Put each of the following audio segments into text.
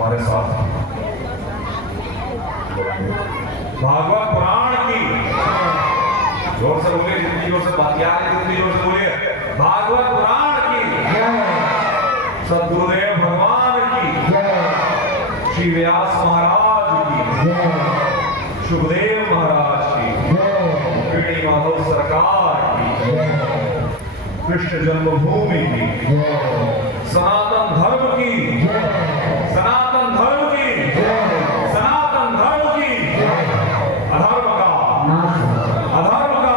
हमारे साथ भागवत पुराण की जोर से बोलिए, जितनी जोर से बात याद है उतनी जोर से बोलिए। भागवत पुराण की, सद्गुरुदेव भगवान की, श्री व्यास महाराज की, शुभदेव महाराज की, कीर्ति माधव सरकार की, कृष्ण जन्मभूमि की, सनातन धर्म की, सनातन धर्म की, सनातन धर्म की, अधर्म का, अधर्म का,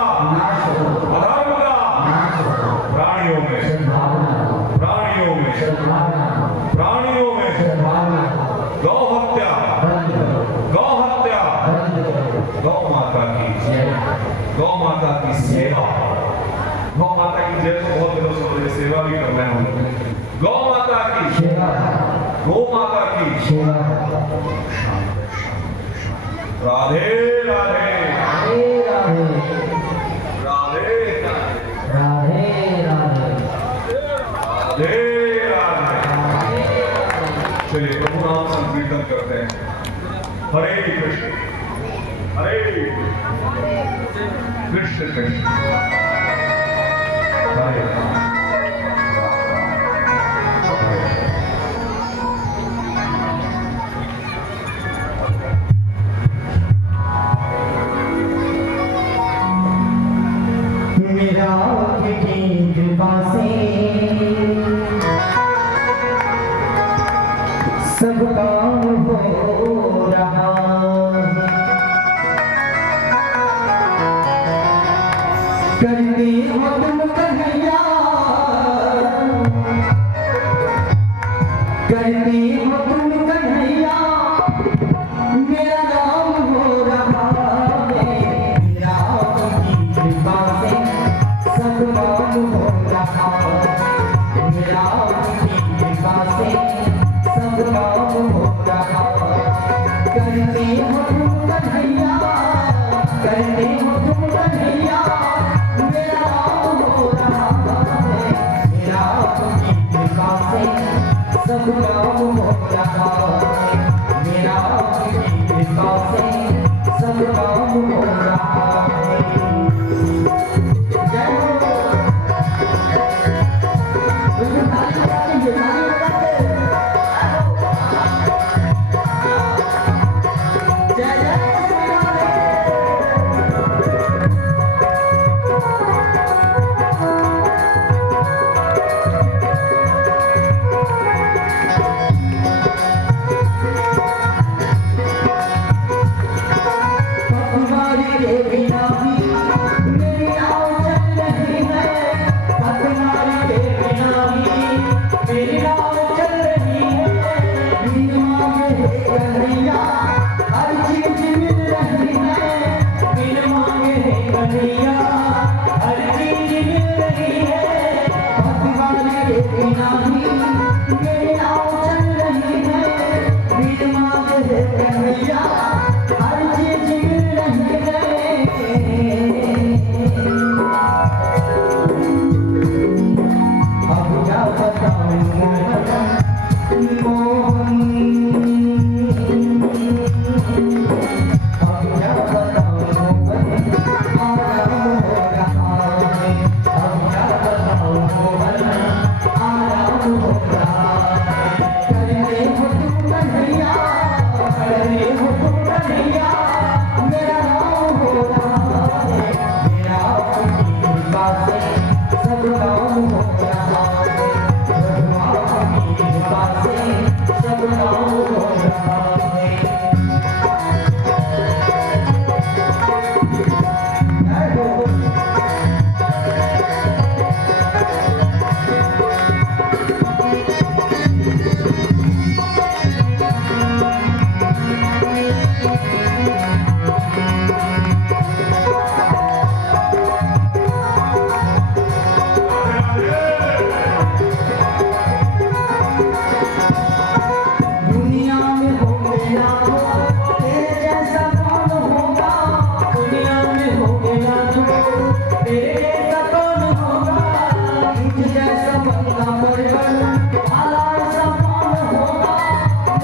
अधर्म का, प्राणियों में, प्राणियों में, प्राणियों में गौ हत्या, गौ हत्या, गौ माता की, गौ माता की सेवा, गौ माता की जय तो बहुत दिनों से सेवा भी कर रहे हैं। गौ माता की सेवा, गौ माता की सेवा। राधे राधे, राधे राधे, राधे राधे, राधे राधे। चलिए प्रभु नाम संकीर्तन करते हैं। हरे कृष्ण, हरे कृष्ण कृष्ण, हरे सब काम हो रहा, करते हो तुम कन्हैया, करते हो तुम कन्हैया, मेरा नाम हो रहा है, मेरा आपकी कृपा से सब काम हो रहा, मेरा आपकी कृपा से सब काम हो रहा। करते हो तुम कन्हैया, करते हो तुम कन्हैया, मेरा नाम हो रहा है, मेरा आपकी कृपा से सब काम हो रहा, मेरा आपकी कृपा से सब काम हो रहा है। जय हो, मोहन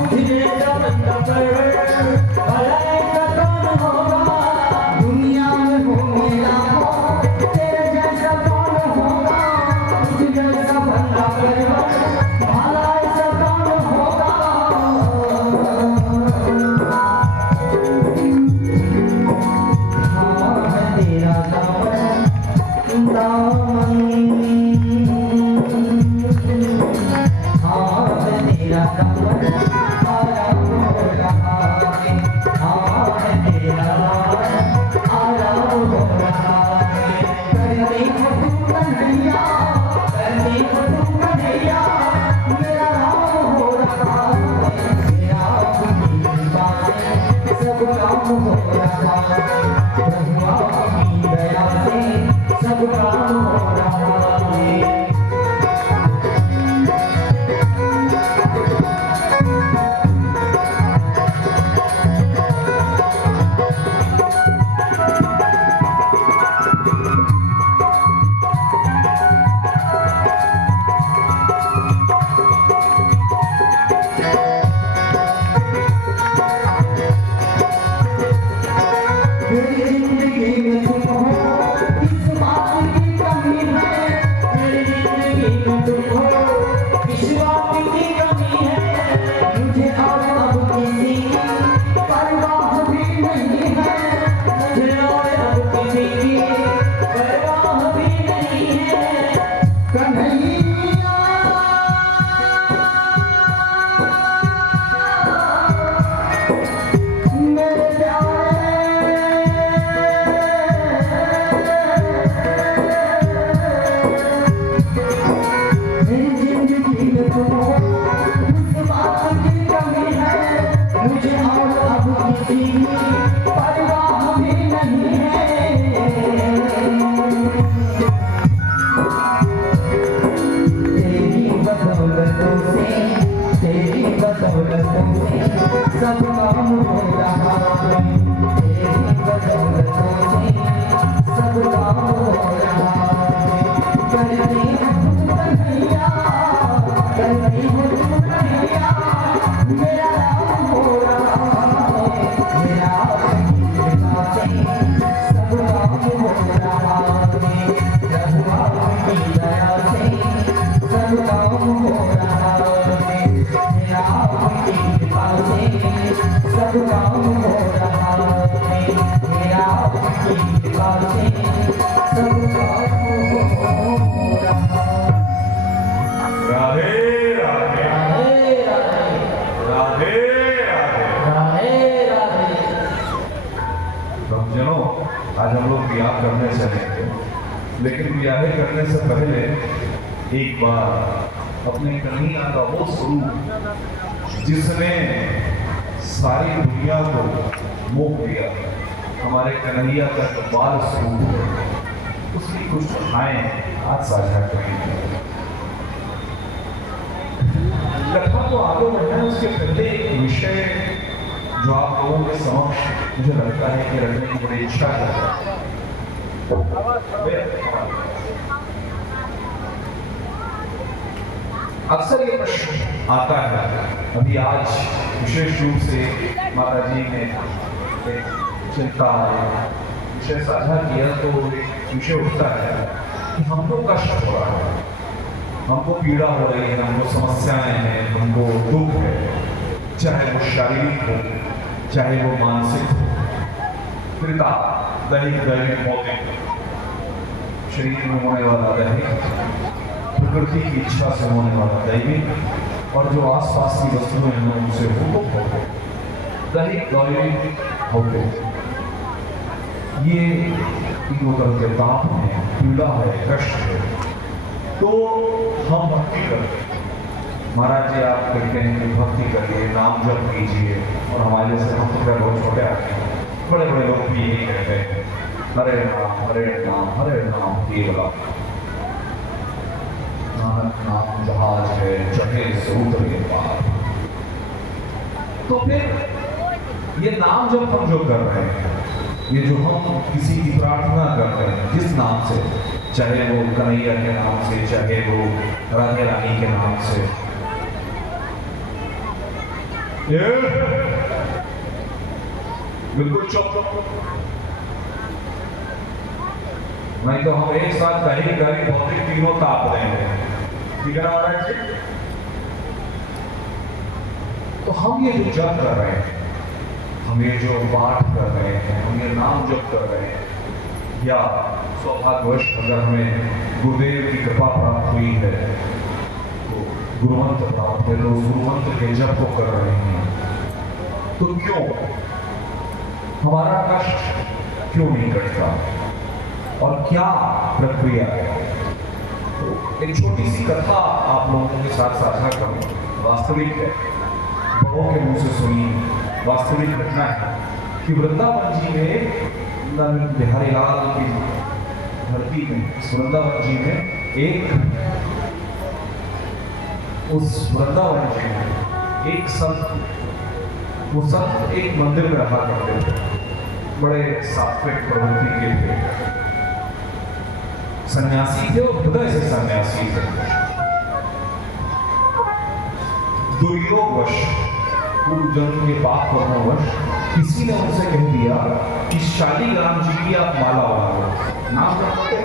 तुझे जब भला ऐसा कौन होगा दुनिया में हो मेरा तेरे जैसा कौन होगा तुझ जैसा बंदा भला ऐसा कौन होगा हाँ तेरा दामन हाँ तेरा दामन आराम हो रहा है हाँ तेरा दामन आराम हो रहा है करने को तू कन्हैया करने को तू कन्हैया मेरा राम हो रहा है मेरा अपनी कृपा से सब काम हो रहा है प्रभु आपकी दया से सब काम हो रहा है मेरी जिंदगी में तुम हो इस बात की कमी है मेरी जिंदगी में तुम हो इस बात की कमी है मुझे और अब किसी की परवाह भी नहीं है मुझे और अब किसी की परवाह भी नहीं है कन्हैया मेरे मेरी जिंदगी में तुम हो उस बात की कमी है मुझे और अब किसी की परवाह भी नहीं है तेरी बदौलतों से सब काम हो रहा है तेरी बदौलतों से सब काम हो रहा है करनी हो तू कन्हैया करनी हो तू कन्हैया मेरा राम हो रहा है मेरा अपनी कृपा से सब काम हो रहा है प्रभु आपकी दया से सब काम हो रहा है मेरा आपकी कृपा से सब काम हो रहा है मेरा आपकी कृपा से सब काम हो रहा है राधे राधे राधे राधे राधे राधे। राधे राधे भक्तजनों, आज हम लोग ब्याह करने चलेंगे, लेकिन ब्याह करने से पहले एक बार अपने कन्हैया का वो स्वरूप जिसने सारी दुनिया को मोह लिया, हमारे कन्हैया का जो बाल स्वरूप है, उसकी कुछ कथाएं आज साझा करेंगे। कथा को आगे बढ़ना उसके पहले एक विषय जो आप लोगों के समक्ष मुझे लगता है कि रखने की बड़ी इच्छा है। अक्सर ये प्रश्न आता है, अभी आज विशेष रूप से माता जी ने एक चिंता विषय साझा किया, तो एक विषय उठता है कि हमको कष्ट हो रहा है, हमको पीड़ा हो रही है, हमको समस्याएं हैं, हमको दुख है, चाहे वो शारीरिक हो चाहे वो मानसिक हो, पिता दैहिक मौतिक शरीर में होने वाला दैहिक, प्रकृति की इच्छा से होने वाला दैविक, और जो आसपास की वस्तुएं हैं उनसे हो दैहिक दैविक होते, ये तीनों तरह के ताप हैं, पीड़ा है, कष्ट है। तो हम भक्ति करते हैं, महाराज जी आप कहते हैं कि भक्ति करिए, नाम जप कीजिए, और हमारे जैसे हम तो बहुत छोटे आते हैं, बड़े बड़े लोग भी यही कहते हैं, हरे नाम केवला, नानक नाम जहाज है चढ़े से उतरे पार। तो फिर ये नाम जब हम जो कर रहे हैं, ये जो हम किसी की प्रार्थना कर रहे हैं, जिस नाम से, चाहे वो कन्हैया के नाम से, चाहे वो राधे रानी के नाम से, ये बिल्कुल चुप। नहीं तो हम एक साथ कहीं कहीं भौतिक तीनों ताप देंगे। ठीक है ना महाराज जी? तो हम ये जो जप कर रहे हैं, हम ये जो पाठ कर रहे हैं, हम ये नाम जप कर रहे हैं, या सौभाग्यवश अगर हमें गुरुदेव की कृपा प्राप्त हुई है, तो गुरुमंत्र प्राप्त है, तो गुरुमंत्र के जप को कर रहे हैं, तो क्यों हमारा कष्ट क्यों नहीं कटता और क्या प्रक्रिया है? तो एक छोटी सी कथा आप लोगों के साथ साझा करूं, वास्तविक है, बड़ों के मुंह से सुनी, वास्तविक घटना है कि वृंदावन जी में नंद बिहारी लाल की धरती में, इस वृंदावन जी में एक, उस वृंदावन जी में एक संत, वो संत एक मंदिर में रहा करते थे, बड़े सात्विक प्रवृत्ति के थे, सन्यासी थे और हृदय से सन्यासी थे। दुर्योगवश, पूर्व जन्म के पाप कर्मवश किसी ने उनसे कह दिया कि शालीग्राम जी की आप माला बना लो। नाम रखते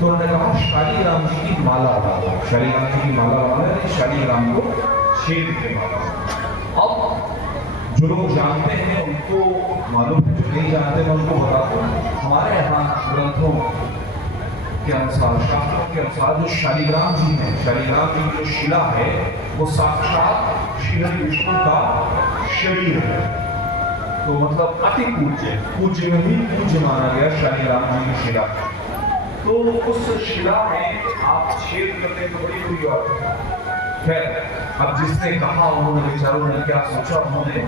तो उन्होंने कहा शालीग्राम जी की माला बना लो। शालीग्राम जी की माला बना लो, शालीग्राम को छेद के माला। अब जो लोग जानते हैं उनको मालूम है, जो नहीं जानते मैं उनको बताता हूँ। हमारे यहाँ ग्रंथों के अनुसार, शास्त्रों के अनुसार, जो शालीग्राम जी हैं, शालीग्राम जी की जो शिला है वो साक्षात श्री विष्णु का शरीर है। तो मतलब अति पूज्य, पूज्य में भी पूज्य माना गया शालीग्राम जी की शिला। तो उस शिला में आप छेद करते तो बड़ी बुरी बात है। खैर, अब जिसने कहा, उन्होंने विचारों ने क्या सोचा, उन्होंने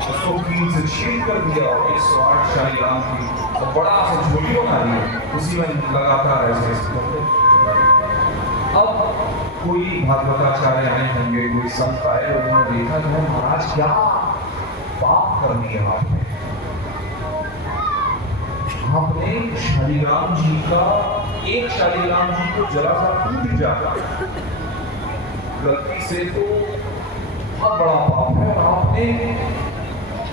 उसको कील से छेद कर दिया, 108 शालीग्राम की, और बड़ा सा झोली बना दी, उसी में लगातार ऐसे अब कोई भागवताचार्य आए होंगे, कोई संत आए, उन्होंने देखा कि महाराज क्या पाप कर दिया आपने, आपने शालीग्राम जी का, एक शालीग्राम जी को जरा सा टूट जाता गलती से, तो बहुत बड़ा पाप है। और आपने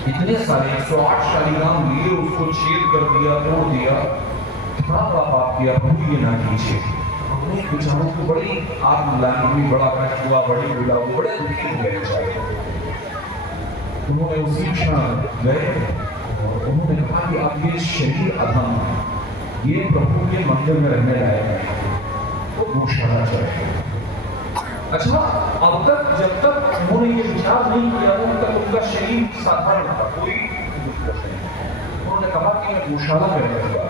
इतने सारे 108 शालीग्राम लिए, उसको छेद कर दिया, तोड़ दिया, कितना बड़ा पाप किया, प्रभु ये ना कीजिए। हमने बेचारों को बड़ी आत्मग्लानि हुई, बड़ा कष्ट हुआ, बड़ी पीड़ा हुई, बड़े दुखी हुए बेचारे। उन्होंने उसी क्षण गए और उन्होंने कहा कि अब ये शरीर अधम है, ये प्रभु के मंदिर में रहने लायक है, तो गौशाला चले। अच्छा, अब तक जब तक उन्होंने ये विचार नहीं किया, तब तक उनका शरीर साधारण था, कोई दुख नहीं। उन्होंने कहा कि मैं गौशाला में रहूंगा,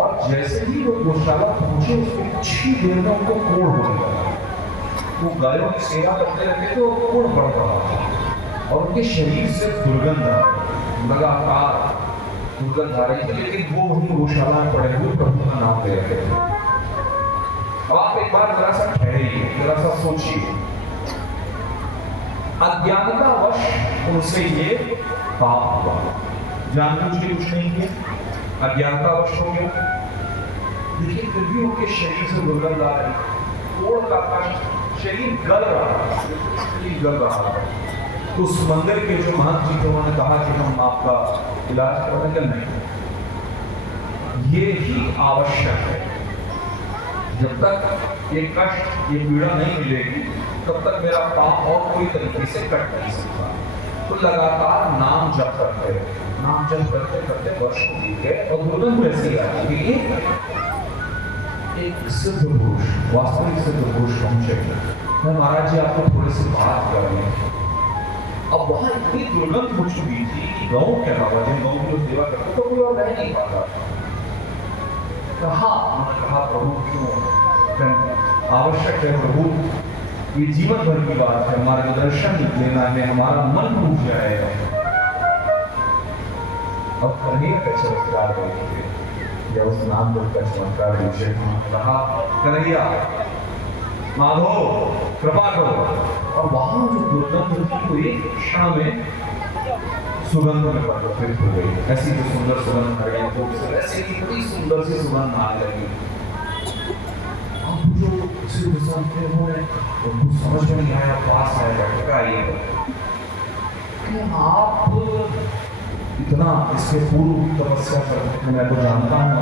और जैसे ही वो गौशाला पहुंचे, उसके कुछ ही देर में उनको कोढ़ हो गया। वो गायों की सेवा करते रहते थे, वो कोढ़ बढ़ रहा था और उनके शरीर से दुर्गंध लगातार दुर्गंध आ रही थी, लेकिन वो वही गौशाला में पड़े हुए प्रभु का नाम ले रहे थे। अब आप एक बार जरा सा ठहरिए, जरा सा सोचिए, अज्ञानतावश उनसे ये पाप हुआ, जानबूझ के कुछ नहीं किया, अज्ञानतावश हो गया, लेकिन फिर भी उनके शरीर से दुर्गंध आ रही, कोढ़ का कष्ट, शरीर गल रहा, शरीर गल रहा था। तो उस मंदिर के जो महंत जी थे, उन्होंने कहा कि हम आपका इलाज करने के नहीं, ये ही आवश्यक है। जब तक ये कष्ट, ये पीड़ा नहीं मिलेगी, तब तक मेरा पाप और कोई तरीके से कट नहीं सकता। तो लगातार नाम जप करते, नाम जप करते करते वर्षों बीत गए, और दुर्गंध वैसी आई कि एक सिद्ध पुरुष, वास्तविक सिद्ध पुरुष पहुंचे। मैं महाराज जी आपको थोड़ी सी बात कर रहे हैं। अब वहां इतनी दुर्गंध हो चुकी थी कि गाँव के अलावा जिन गाँव की सेवा करते तो कोई और रह नहीं पाता। कहा, उन्होंने कहा प्रभु क्यों आवश्यक है प्रभु, ये जीवन भर की बात है, हमारे दर्शन लेना है, हमारा मन टूट जाएगा। अब कन्हैया का चमत्कार देखेंगे, या उस नाम का चमत्कार विषय कहा, कन्हैया माधव कृपा करो। और वहां जो दुर्गंध थी वो एक क्षण में सुगंध में परिवर्तित हो गई। ऐसी जो सुंदर सुगंध है, तो ऐसे की बड़ी सुंदर सी सुगंध आने लगी। अब जो सिद्ध संत थे, उन्होंने उनको समझ में नहीं आया, पास आया, क्या ये कि आप इतना इसके पूर्व की तपस्या करते हैं, मैं तो जानता हूँ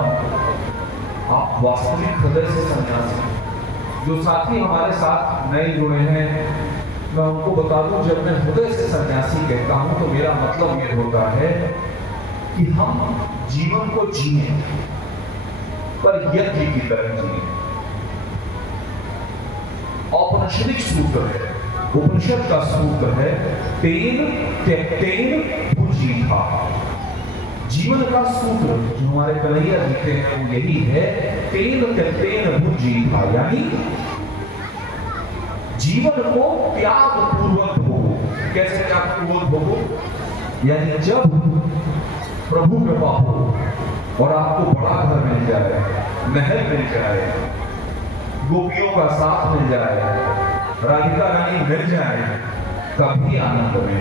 आप वास्तविक हृदय से सन्यासी। जो साथी हमारे साथ नए जुड़े हैं, मैं उनको बता दूं, जब मैं हृदय से सन्यासी कहता हूं तो मेरा मतलब ये होता है कि हम जीवन को जिए पर यज्ञ की तरह जिए। औपनिषदिक सूत्र है, उपनिषद का सूत्र है, तेन त्यक्तेन भुजीथा। जीवन का सूत्र जो हमारे कन्हैया जी के हैं वो यही है, तेन त्यक्तेन भुजीथा, यानी जीवन को त्याग पूर्वक भोगो। कैसे त्याग पूर्वक भोगो? यानी जब प्रभु कृपा हो और आपको बड़ा घर मिल जाए, महल मिल जाए, गोपियों का साथ मिल जाए, राधिका रानी मिल जाए, तभी आनंद में।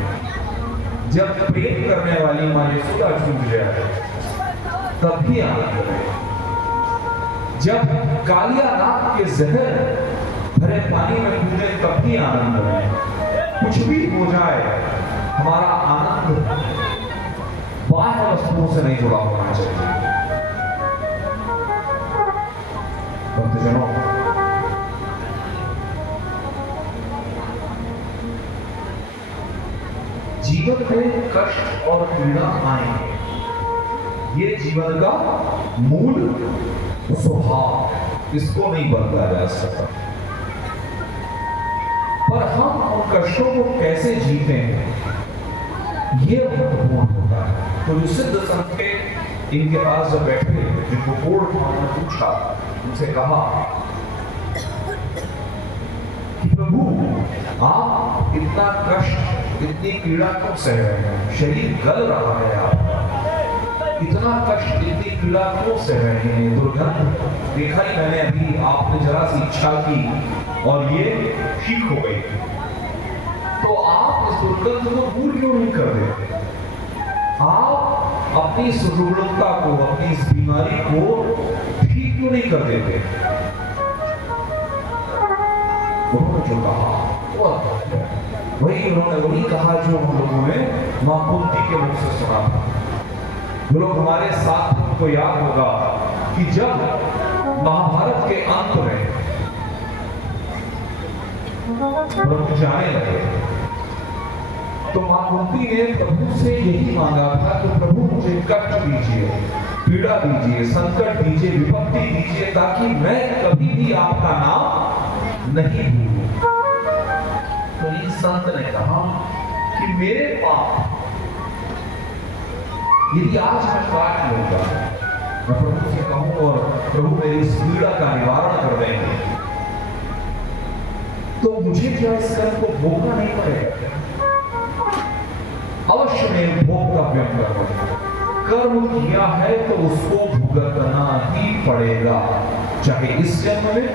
जब प्रेम करने वाली मां यशोदा छूट जाए, तभी आनंद में। जब कालिया नाग के जहर भरे पानी में कूदे, तभी आनंद में। कुछ भी हो जाए, हमारा आनंद बाह्य वस्तुओं से नहीं जुड़ा होना चाहिए। भक्तजनों, जीवन में कष्ट और पीड़ा आएंगे, ये जीवन का मूल स्वभाव, इसको नहीं बदला जा सकता। पर हम उन कष्टों को कैसे जीते हैं, ये महत्वपूर्ण होता है। तो जो सिद्ध संत थे, इनके पास जब बैठे, जिनको कोर्ट ने पूछा, उनसे कहा कि प्रभु आप इतना कष्ट, इतनी पीड़ा क्यों सह रहे हैं? शरीर गल रहा है आपका, इतना कष्ट, इतनी पीड़ा क्यों सह रहे हैं? दुर्गंध देखा ही मैंने अभी, आपने जरा सी इच्छा की और ये ठीक हो गई, तो आप इस दुर्गंध को दूर क्यों नहीं कर देते? आप अपनी इस रुग्णता को, अपनी इस बीमारी को ठीक क्यों नहीं कर देते? उन्होंने जो कहा वही कहा जो हम लोगों ने मां कुंती के मुख से सुना था। जो लोग हमारे साथ, उनको याद होगा कि जब महाभारत के अंत में प्रभु जाने लगे, तो मां कुंती ने प्रभु से यही मांगा था कि प्रभु मुझे कष्ट दीजिए, पीड़ा दीजिए, संकट दीजिए, विपत्ति दीजिए, ताकि मैं कभी भी आपका नाम नहीं भूलूं। तो इस संत ने कहा कि मेरे पाप यदि आज मैं काट लूंगा, मैं प्रभु से कहूं और प्रभु मेरी इस पीड़ा का निवारण कर देंगे, तो मुझे क्या इस कर्म को भोगना नहीं पड़ेगा? अवश्य में भोग का व्यंग करूंगा। कर्म किया है तो उसको भुगतना ही पड़ेगा, चाहे इस जन्म में,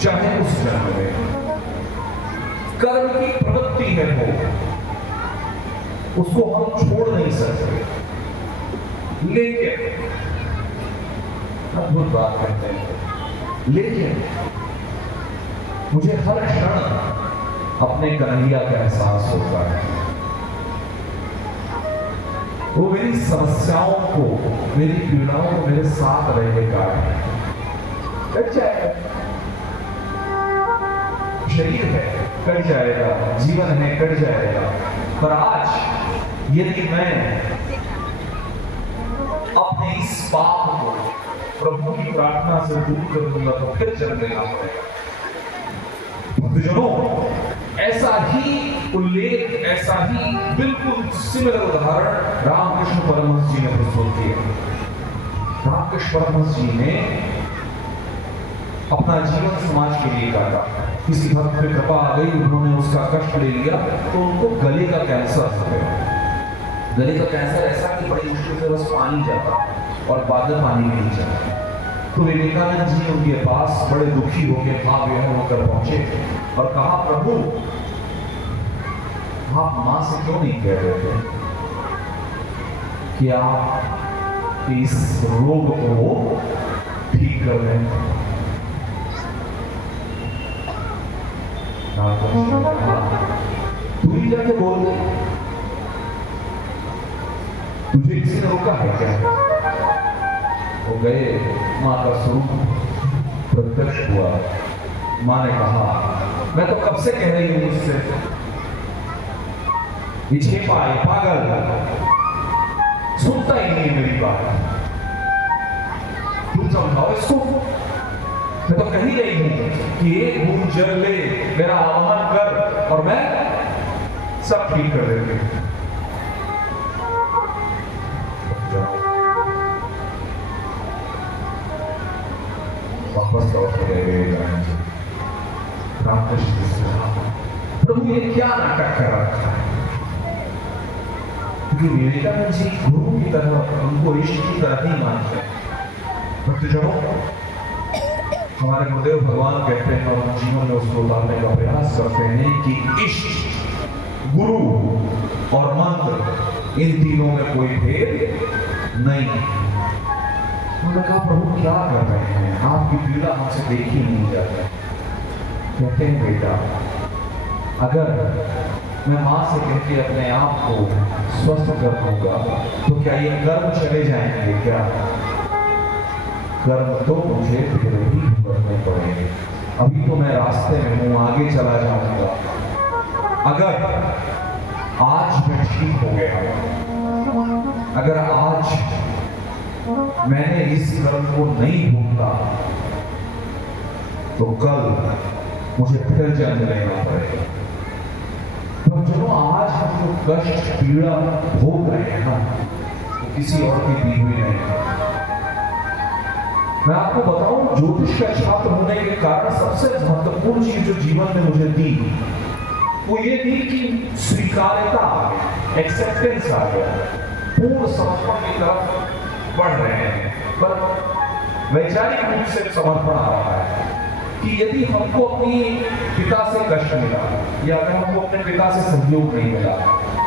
चाहे उस जन्म में। कर्म की प्रवृत्ति है वो, उसको हम छोड़ नहीं सकते। लेकिन अद्भुत बात कहते हैं, लेकिन मुझे हर क्षण अपने कन्हैया का एहसास होता है। वो मेरी समस्याओं को, मेरी पीड़ाओं को मेरे साथ रहेगा। कट जाएगा, शरीर है कट जाएगा, जीवन है कट जाएगा, पर आज यदि मैं अपने इस पाप को प्रभु की प्रार्थना से दूर कर दूंगा तो फिर जन्म लेना पड़ेगा। भक्तजनों, ऐसा ही उल्लेख, ऐसा ही बिल्कुल सिमिलर उदाहरण रामकृष्ण परमहंस जी ने प्रस्तुत किया। रामकृष्ण परमहंस जी ने अपना जीवन समाज के लिए काटा। किसी भक्त पे कृपा आ गई, उन्होंने उसका कष्ट ले लिया, तो उनको गले का कैंसर हो गया। गले का कैंसर ऐसा कि बड़ी मुश्किल से बस पानी जाता और बादल पानी में नहीं जाता। तो विवेकानंद जी उनके पास बड़े दुखी होकर भाव विहर होकर पहुंचे और कहा, प्रभु आप मां से क्यों नहीं कह रहे थे कि आप इस रोग को ठीक कर रहे हैं? तू ही जाके बोल दे, ने रोका है क्या? वो गए, माँ का स्वरूप प्रत्यक्ष हुआ। माँ ने कहा, मैं तो कब से कह रही हूं उससे, ये छेपा है, पागल, सुनता ही नहीं मेरी बात, तुम समझाओ इसको। मैं तो कह ही रही हूं कि एक बूंद जल ले, मेरा आह्वान कर और मैं सब ठीक कर देंगे। वापस लौट गए रामकृष्ण से, प्रभु ये क्या नाटक कर रखा है? क्योंकि विवेकानंद जी गुरु की तरह, उनको इष्ट की तरह ही मानते हैं। भक्तजनों, हमारे गुरुदेव भगवान कहते हैं और जीवन में उसको उतारने का प्रयास करते हैं कि इष्ट, गुरु और मंत्र, इन तीनों में कोई भेद नहीं। उन्होंने कहा, प्रभु क्या कर रहे हैं, आपकी पीड़ा हमसे देखी नहीं जाती। कहते हैं, बेटा, अगर मैं मां से कहकर अपने आप को स्वस्थ कर दूंगा तो क्या ये कर्म चले जाएंगे? क्या कर्म तो मुझे फिर भी करने पड़ेंगे। अभी तो मैं रास्ते में हूं, आगे चला जाऊंगा। अगर आज मैं ठीक हो गया, अगर आज मैंने इस कर्म को नहीं भूला तो कल मुझे फिर जन्म लेना पड़ेगा। तो जो आज हम जो कष्ट, पीड़ा भोग रहे हैं ना, तो किसी और की दी हुई नहीं। मैं आपको बताऊं, ज्योतिष का छात्र होने के कारण सबसे महत्वपूर्ण चीज जो जीवन में मुझे दी, वो ये थी कि स्वीकार्यता आ गई, एक्सेप्टेंस आ गया, पूर्ण समर्पण की तरफ बढ़ रहे हैं। पर वैचारिक रूप से समर्पण आ रहा है कि यदि हमको अपनी पिता से कष्ट मिला, या अगर हमको अपने पिता से सहयोग नहीं मिला,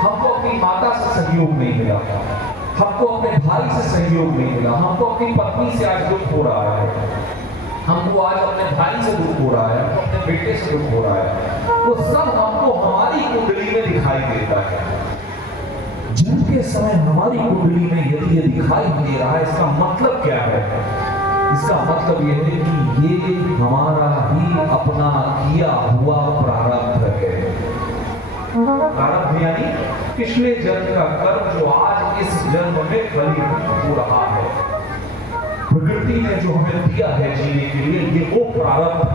हमको अपनी माता से सहयोग नहीं मिला, हमको अपने भाई से सहयोग नहीं मिला, हमको अपनी पत्नी से आज दुख हो रहा है, हमको आज अपने भाई से दुख हो रहा है, हमको अपने बेटे से दुख हो रहा है, वो सब हमको हमारी कुंडली में दिखाई देता है। जन्म के समय हमारी कुंडली में यदि ये दिखाई दे रहा है, इसका मतलब क्या है? इसका मतलब यह है कि ये हमारा ही अपना किया हुआ प्रारब्ध है। प्रारब्ध यानी पिछले जन्म का कर्म जो आज इस जन्म में फलीभूत हो रहा है। प्रकृति ने जो हमें दिया है जीने के लिए, ये वो प्रारब्ध है।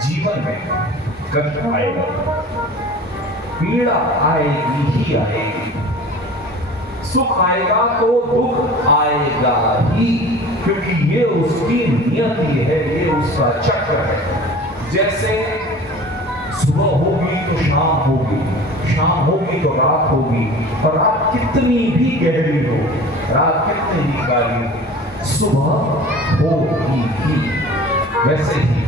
जीवन में कष्ट आएगा, पीड़ा आएगी ही आएगी, सुख आएगा तो दुख आएगा ही, क्योंकि ये उसकी नियति है, ये उसका चक्र है। जैसे सुबह होगी तो शाम होगी, शाम होगी तो रात होगी, और रात कितनी भी गहरी हो, रात कितनी भी काली, सुबह होगी ही। वैसे ही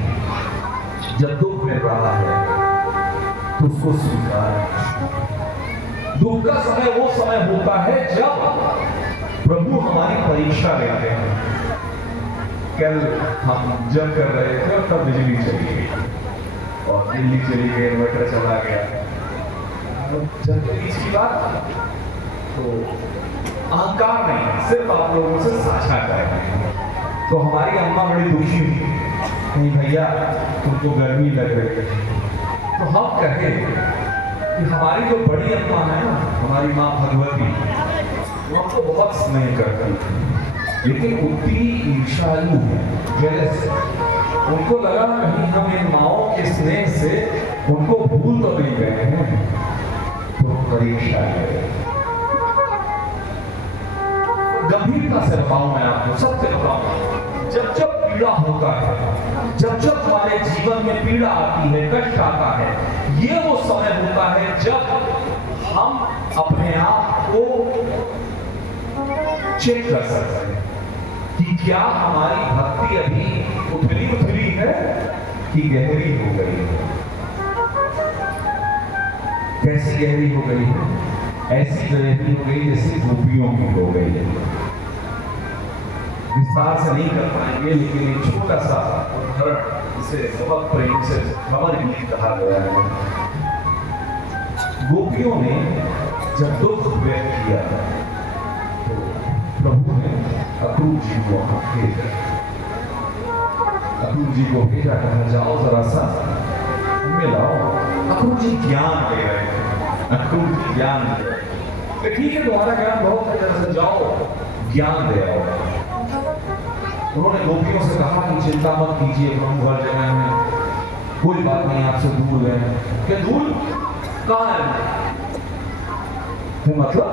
जब दुख मिल रहा है तो उसको स्वीकार। दुख का समय वो समय होता है जब प्रभु हमारी परीक्षा लेते हैं। कल हम जब कर रहे थे और तब बिजली चली गई और दिल्ली चली गई, इन्वर्टर चला गया। जब बीच की बात तो अहंकार नहीं, सिर्फ आप लोगों से साझा करेंगे। तो हमारी अम्मा बड़ी दुखी हुई, नहीं भैया तुमको गर्मी लग रही है। तो हम कहे कि हमारी जो बड़ी अम्मा है ना, हमारी माँ भगवती, वो हमको बहुत स्नेह करती है, लेकिन उतनी ईर्ष्यालु है, जेलस। उनको लगा कहीं हम इन माओं के स्नेह से उनको भूल तो नहीं गए हैं, तो परीक्षा है। गंभीरता से बताऊं, मैं आपको सत्य बताऊं, जब जब पीड़ा होता है, जब जब हमारे जीवन में पीड़ा आती है, कष्ट आता है, ये वो समय होता है जब हम अपने आप को चेक कर सकते हैं कि क्या हमारी भक्ति अभी उथली उथली है कि गहरी हो गई है। कैसी गहरी हो गई है? ऐसी गहरी हो गई जैसे गोपियों की हो गई है। विस्तार से नहीं कर पाएंगे, लेकिन एक छोटा सा उदाहरण इसे बहुत प्रेम से भवन गीत कहा गया है। गोपियों ने जब दुख व्यक्त किया तो प्रभु ने अक्रूर जी को भेजा। अक्रूर जी को भेजा, कहा जाओ जरा सा मिलाओ। अक्रूर जी ज्ञान दे रहे थे, अक्रूर जी ज्ञान दे रहे थे। ठीक है, तुम्हारा ज्ञान बहुत है, जरा सा जाओ ज्ञान दे आओ। उन्होंने गोपियों से कहा कि चिंता मत कीजिए, प्रभु हर जगह में, कोई बात नहीं, आपसे दूर गए। क्या दूर कहाँ है? मतलब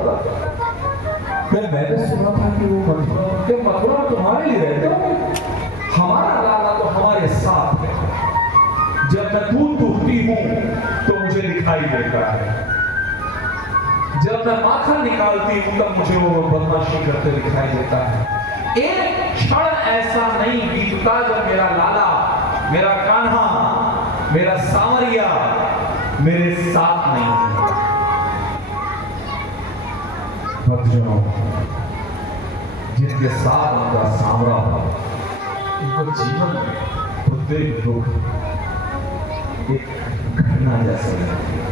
मैंने सुना था कि वो मथुरा तुम्हारे लिए रहते हो, हमारा लाला तो हमारे साथ है। जब मैं दूध दूहती हूँ तो मुझे दिखाई देता है, जब मैं माखन निकालती हूँ तब मुझे वो बदमाशी करते दिखाई देता है। एक क्षण ऐसा नहीं बीतता जब मेरा लाला, मेरा कान्हा, मेरा सांवरिया मेरे साथ नहीं है। भक्तजनों, जिनके साथ उनका सांवरा हो, उनको जीवन में प्रत्येक दुख एक घटना जैसे लगती है।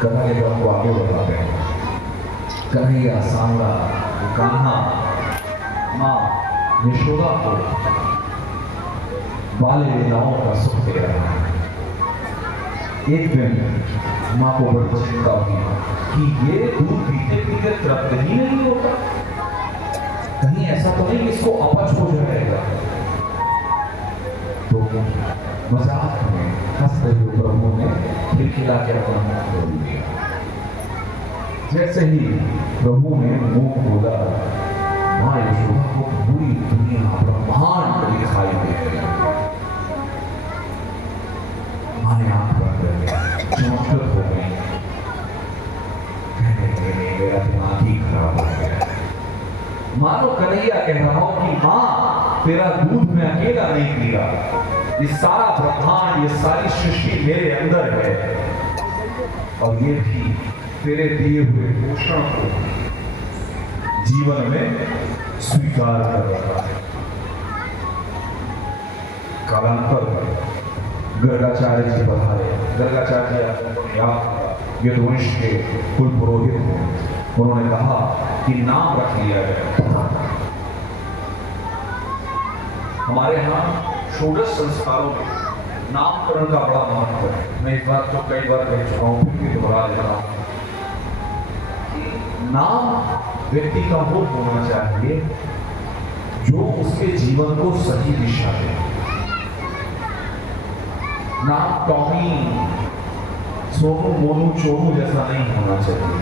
कन्हैया को आगे बढ़ाते हैं। कन्हैया, सांवरा, कान्हा, माँ यशोदा को बाल लीलाओं का सुख दे रहा है। एक दिन माँ को बड़ी चिंता हुई कि ये दूध पीते पीते तृप्त ही नहीं होता, कहीं ऐसा तो नहीं कि इसको अपच हो जाएगा। तो मजाक में हंसते हुए प्रभु ने खिलखिला के अपना मुंह खोल दिया। जैसे ही प्रभु ने मुंह खोला, माँ यशोदा को पूरी दुनिया ब्रह्मांड दिखाई दे रही। माँ ने आंख बंद कर लिया, चमत्कृत हो गई, कहने लगे मेरा दिमाग ही खराब हो गया। मानो कन्हैया कह रहा हो कि माँ तेरा दूध मैं अकेला नहीं पी रहा, ये सारा ब्रह्मांड, ये सारी सृष्टि मेरे अंदर है, और ये भी तेरे दिए हुए पोषण को जीवन में स्वीकार कर रहा है। कालांतर में गर्गाचार्य जी पधारे। गर्गाचार्य जी आपको याद होगा, यदुवंश के कुल पुरोहित हैं। उन्होंने कहा कि नाम रख लिया जाए। हमारे यहाँ षोडश संस्कारों में नामकरण का बड़ा महत्व है। मैं इस बात को कई बार कह चुका हूँ, फिर भी दोहरा देता हूँ। नाम व्यक्ति का वो होना चाहिए जो उसके जीवन को सही दिशा दे। नाम टॉमी, सोनू, मोनू, चोनू जैसा नहीं होना चाहिए।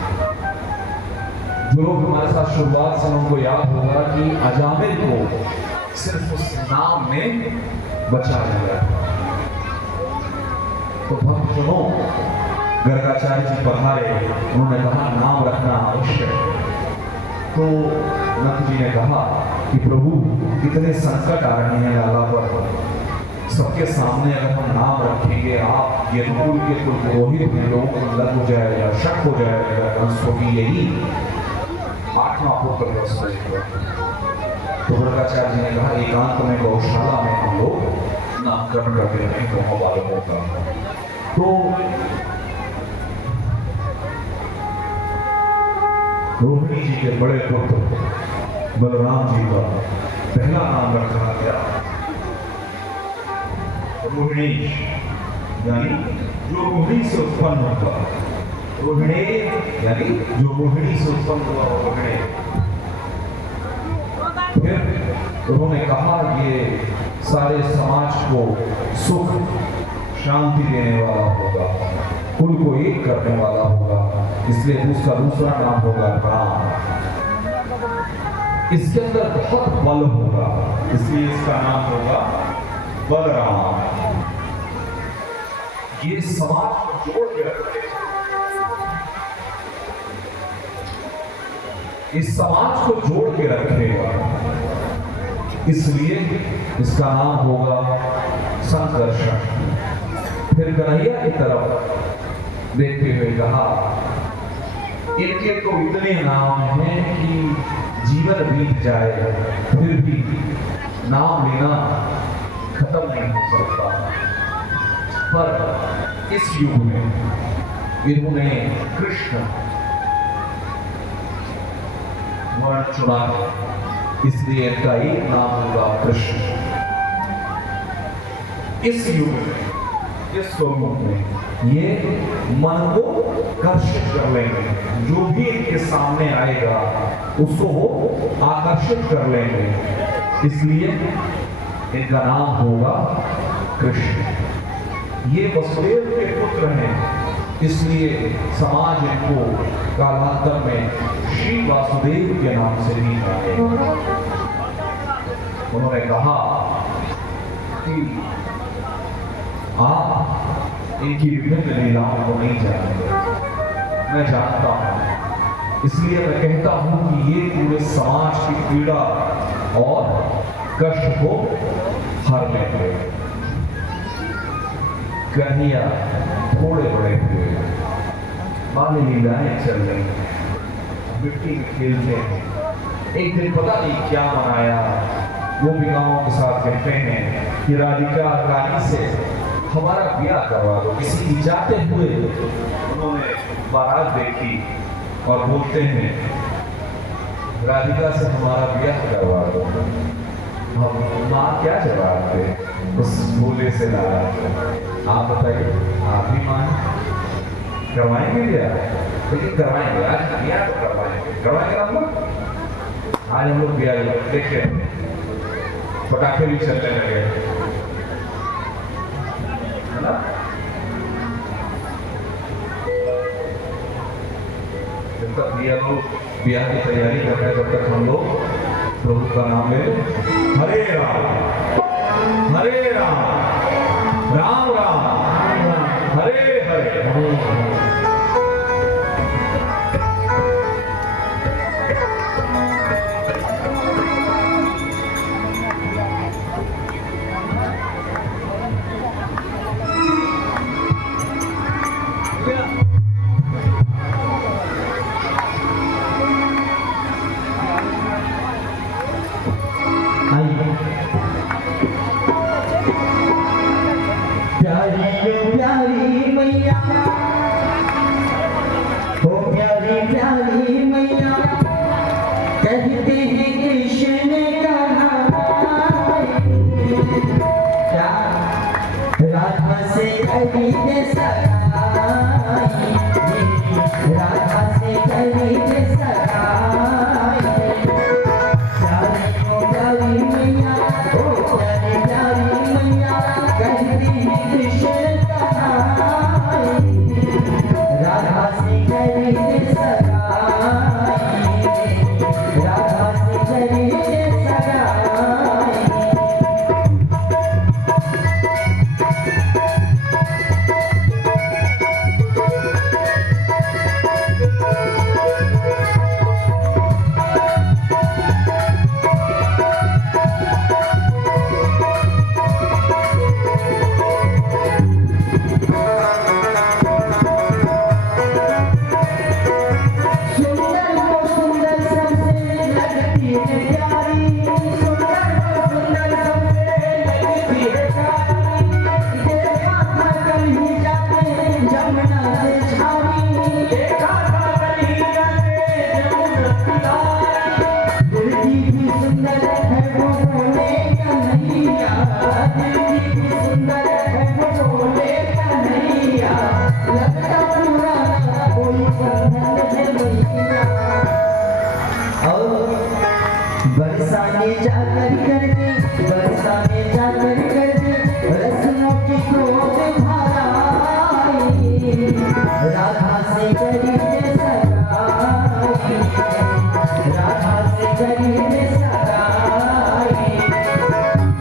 जो लोग हमारे साथ शुरुआत से, उनको याद होगा कि अजामिल को सिर्फ उस नाम में बचा लिया। तो भक्तजनों, गर्गाचार्य जी पधारे, उन्होंने कहा नाम रखना आवश्यक है। तो नंद जी ने कहा कि प्रभु इतने संकट आ रहे हैं लाला पर, सबके सामने अगर हम नाम रखेंगे, आप यदुकुल के कुल पुरोहित हैं, लोगों को लग हो जाएगा, शक हो जाएगा, क्योंकि यही 8वां पुत्र है। तो गर्गाचार्य जी ने कहा एकांत में गौशाला में हम लोग नामकरण करते हैं गाँव वालों का। तो रोहिणी जी के बड़े पुत्र बलराम जी का पहला नाम रखा गया रोहिणी, यानी जो रोहिणी से उत्पन्न हुआ। रोहिणी यानी जो रोहिणी से उत्पन्न हुआ रोहिणी। फिर उन्होंने कहा ये सारे समाज को सुख शांति देने वाला होगा, कुल को एक करने वाला होगा, इसलिए उसका दूसरा नाम होगा राम। इसके अंदर बहुत बल होगा, इसलिए इसका नाम होगा बलराम। ये समाज को जोड़ के रखेगा, इस समाज को जोड़ के रखेगा, इसलिए इसका नाम होगा संकर्षण। फिर कन्हैया की तरफ देखते हुए कहा इनके तो इतने नाम हैं कि जीवन बीत जाए फिर भी नाम लेना खत्म नहीं हो सकता। पर इस युग में इन्होंने कृष्ण वर्ण चुना, इसलिए इनका एक नाम होगा कृष्ण। इस युग में, इस स्वरूप में ये मन को कर्षित कर लेंगे। जो भी इनके सामने आएगा उसको वो आकर्षित कर लेंगे, इसलिए इनका नाम होगा कृष्ण। ये वसुदेव के पुत्र हैं, इसलिए समाज इनको कालांतर में श्री वासुदेव के नाम से भी जानेगा। उन्होंने कहा कि आप इनकी विभिन्न लीलाओं को नहीं जानते, मैं जानता हूं, इसलिए मैं कहता हूं कि ये पूरे समाज की पीड़ा और कष्ट को हर लेंगे। कन्हैया थोड़े बड़े हुए, बाल लीलाएं चल रही हैं, मिट्टी में खेलते हैं। एक दिन पता नहीं क्या मनाया, गोपिकाओं के साथ कहते हैं कि राधिका रानी से हमारा ब्याह करवा दो। किसी की जाते हुए उन्होंने बारात देखी और बोलते हैं राधिका से हमारा ब्याह करवा दो। हम माँ क्या जवाब दे उस भोले से लाला को? आप बताइए, आप ही माँ करवाएंगे ब्याह? लेकिन करवाएंगे, आज ब्याह तो करवाएंगे हम लोग। आज हम लोग ब्याह देखे, पटाखे भी चलने लगे, जब तक ये लोग ब्याह की तैयारी कर रहे हैं तब तक हम लोग प्रभु का नाम ले। हरे राम हरे राम, राम राम हरे हरे। प्यारी मैया, हो प्यारी प्यारी मैया, कहते हैं कृष्ण कन्हैया, क्या राधा से खरीदे सगाई, राधा से खरीदे सगाई। प्यारी हो प्यारी मैया, हो प्यारी प्यारी मैया, कहते हैं कृष्ण कन्हैया, राधा से खरीदे सगाई, राधा से खरीदे सगाई। बरसाने जाकर करके, बरसाने जाकर करके, रस्मों की गोद भराई, राधा से खरीदे सगाई, राधा से खरीदे सगाई।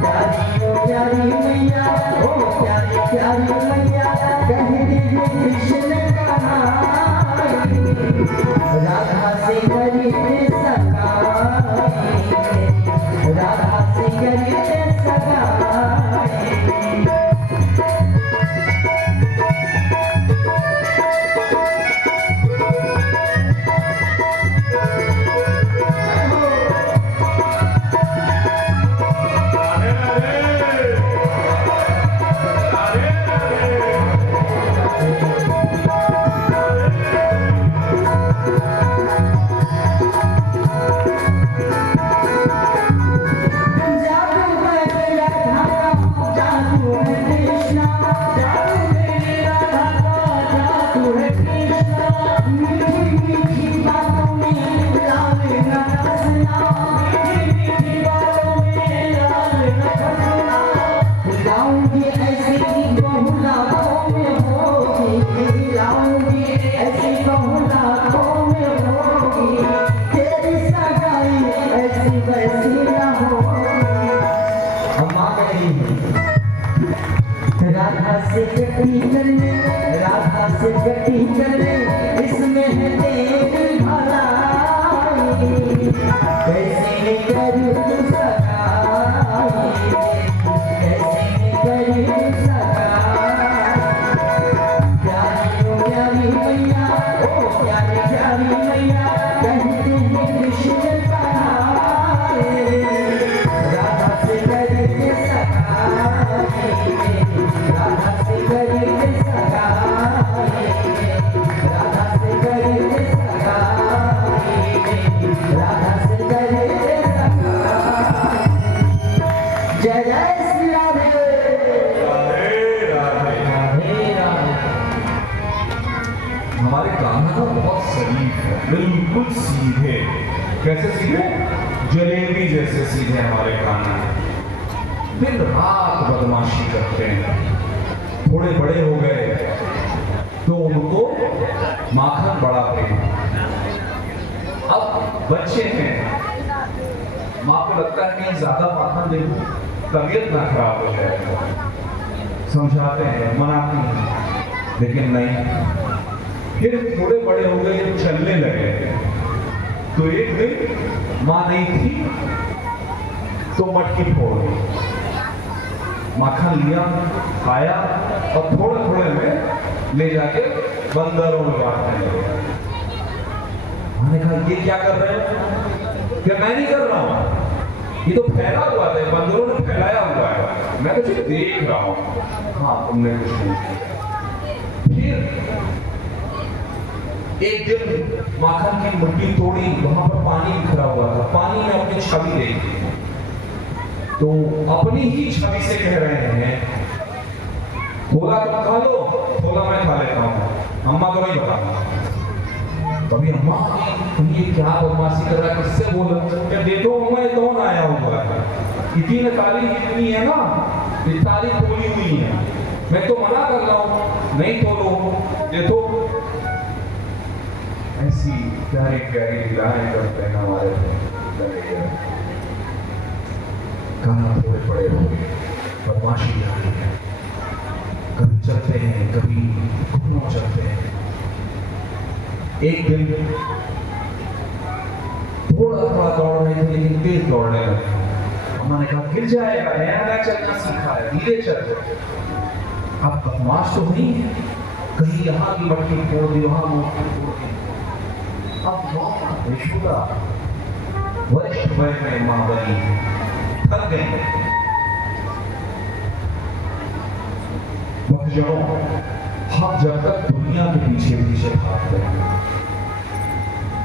प्यारी ओ प्यारी मैया, ओ प्यारी प्यारी मैया, कहते हैं कृष्ण कन्हैया, राधा से खरीदे सगाई, राधा से खरीदे सगाई। राधा से कटी करने, राधा से कटी करने, इसमें है तेरी भलाई। कैसे करूं सगाई, कैसे करूं सगाई। प्यारी ओ प्यारी मैया, ओ प्यारी प्यारी मैया, कहते हैं कृष्ण कन्हैया। राधा से करके सगाई, राधा से करके सगाई, राधा से करके सगाई, राधा से करके सगाई। जय जय श्री राधे। राधे राधे। राधे राधे। हमारे कान्हा तो बहुत शरीफ है, बिल्कुल सीधे। कैसे सीधे? जलेबी जैसे सीधे हमारे कान्हा। दिन रात बदमाशी करते हैं। थोड़े बड़े हो गए तो उनको माखन बड़ा प्रेम। अब बच्चे हैं, माँ को लगता है कि ज्यादा माखन देखो तबीयत ना खराब हो जाए, समझाते हैं, मनाती हैं, लेकिन नहीं। फिर थोड़े बड़े हो गए, चलने लगे, तो एक दिन माँ नहीं थी तो मटकी फोड़ दी, माखन लिया, खाया और थोड़े थोड़े में ले जाके बंदरों में बांटने लगे। मैंने कहा ये क्या कर रहे हो? क्या मैं नहीं कर रहा हूँ, ये तो फैला हुआ था, बंदरों ने फैलाया हुआ है, मैं तो सिर्फ देख रहा हूँ। हाँ तुमने कुछ नहीं किया। फिर एक दिन माखन की मुट्ठी तोड़ी, वहां पर पानी बिखरा हुआ था, पानी में अपनी छवि देखी, तो अपनी ही छवि से कह रहे हैं थोड़ा तुम खा लो, थोड़ा मैं खा लेता हूँ, अम्मा को नहीं बताऊंगा। तभी अम्मा तुम ये क्या बदमाशी कर रहा है, किससे बोल? क्या दे दो अम्मा, ये कौन आया हुआ है? इतनी ताली जितनी है ना, ये ताली तोली हुई है, मैं तो मना कर रहा हूँ, नहीं तोलो, दे दो। ऐसी प्यारी प्यारी लीलाएं करते हैं हमारे कान्हा। थोड़े बड़े हो गए, बदमाशी जारी है, कभी चलते हैं, कभी घुटनों चलते हैं। एक दिन थोड़ा थोड़ा दौड़ रहे थे, लेकिन तेज दौड़ने लगे। अम्मा ने कहा गिर जाएगा, नया नया चलना सीखा है, धीरे चल। अब बदमाश तो नहीं है, कहीं यहाँ की मटकी फोड़ दी, वहां मटकी फोड़ दी। अब यशोदा वरिष्ठ वय में मां बनी, थक गई। भक्तजनों, हम जब तक दुनिया के पीछे पीछे भागते हैं,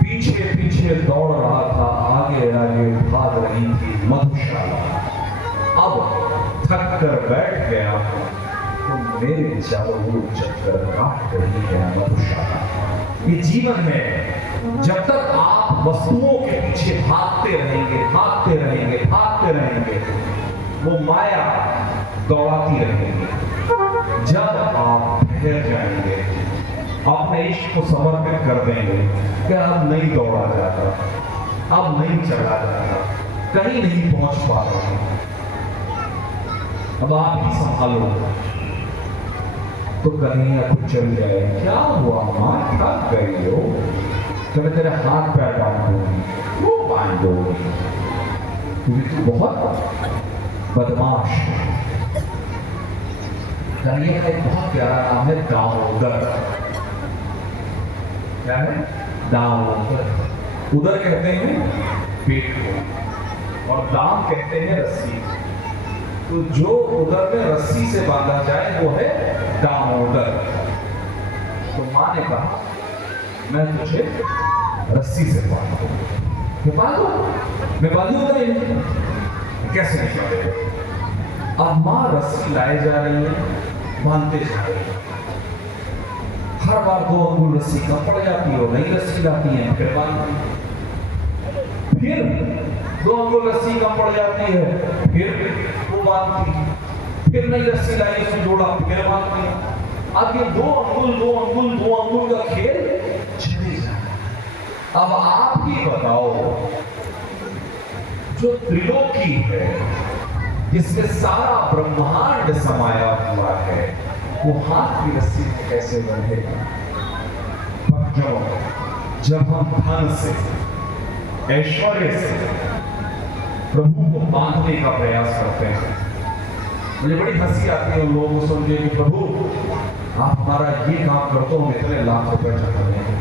पीछे पीछे दौड़ रहा था, आगे आगे भाग रही थी मधुशाला। अब थक कर बैठ गया तो मेरे चारों ओर चक्कर काट रही है मधुशाला। ये जीवन है, जब तक आप वस्तुओं के पीछे भागते रहेंगे, भागते रहेंगे, भागते रहेंगे, वो माया दौड़ाती रहेगी। जब आप ठहर जाएंगे, अपने इश्क को समर्पित कर देंगे कि अब नहीं दौड़ा जाता, अब नहीं चला जाता, कहीं नहीं पहुंच पा रहा, अब आप ही संभालो, तो कहीं या कुछ चल जाए। क्या हुआ मां, थक गई हो? तो मैं तेरे हाथ पैर बांध दूंगी, वो बांध दूंगी, क्योंकि तू बहुत बदमाश है। कन्हैया का एक बहुत प्यारा नाम है दामोदर। क्या है? दामोदर। उदर कहते हैं पेट को, और दाम कहते हैं रस्सी। तो जो उदर में रस्सी से बांधा जाए वो है दामोदर। तो मां ने कहा मैं तुझे रस्सी से बांधू। मैं बांधूंगा ही नहीं। कैसे नहीं बांधेगा? अब मां रस्सी लाए जा रही है, बांधते जा रही है। हर बार 2 अंगुल रस्सी कम पड़ जाती है, नई रस्सी लाती है, फिर बांधती है। फिर 2 अंगुल रस्सी कम पड़ जाती है, फिर वो बांधती है। फिर नई रस्सी लाई, उसमें जोड़ा, फिर बांधती है। अब ये 2 अंगुल का खेल चले जाए। अब आप ही बताओ, जो त्रिलोकी है, जिसमें सारा ब्रह्मांड समाया हुआ है, वो हाथ की रस्सी में कैसे बंधेगा? जब हम धन से, ऐश्वर्य से प्रभु को बांधने का प्रयास करते हैं, मुझे बड़ी हंसी आती है उन लोगों को सुन के कि प्रभु आप हमारा ये काम कर दो, हम इतने लाख रुपए चढ़ा देंगे।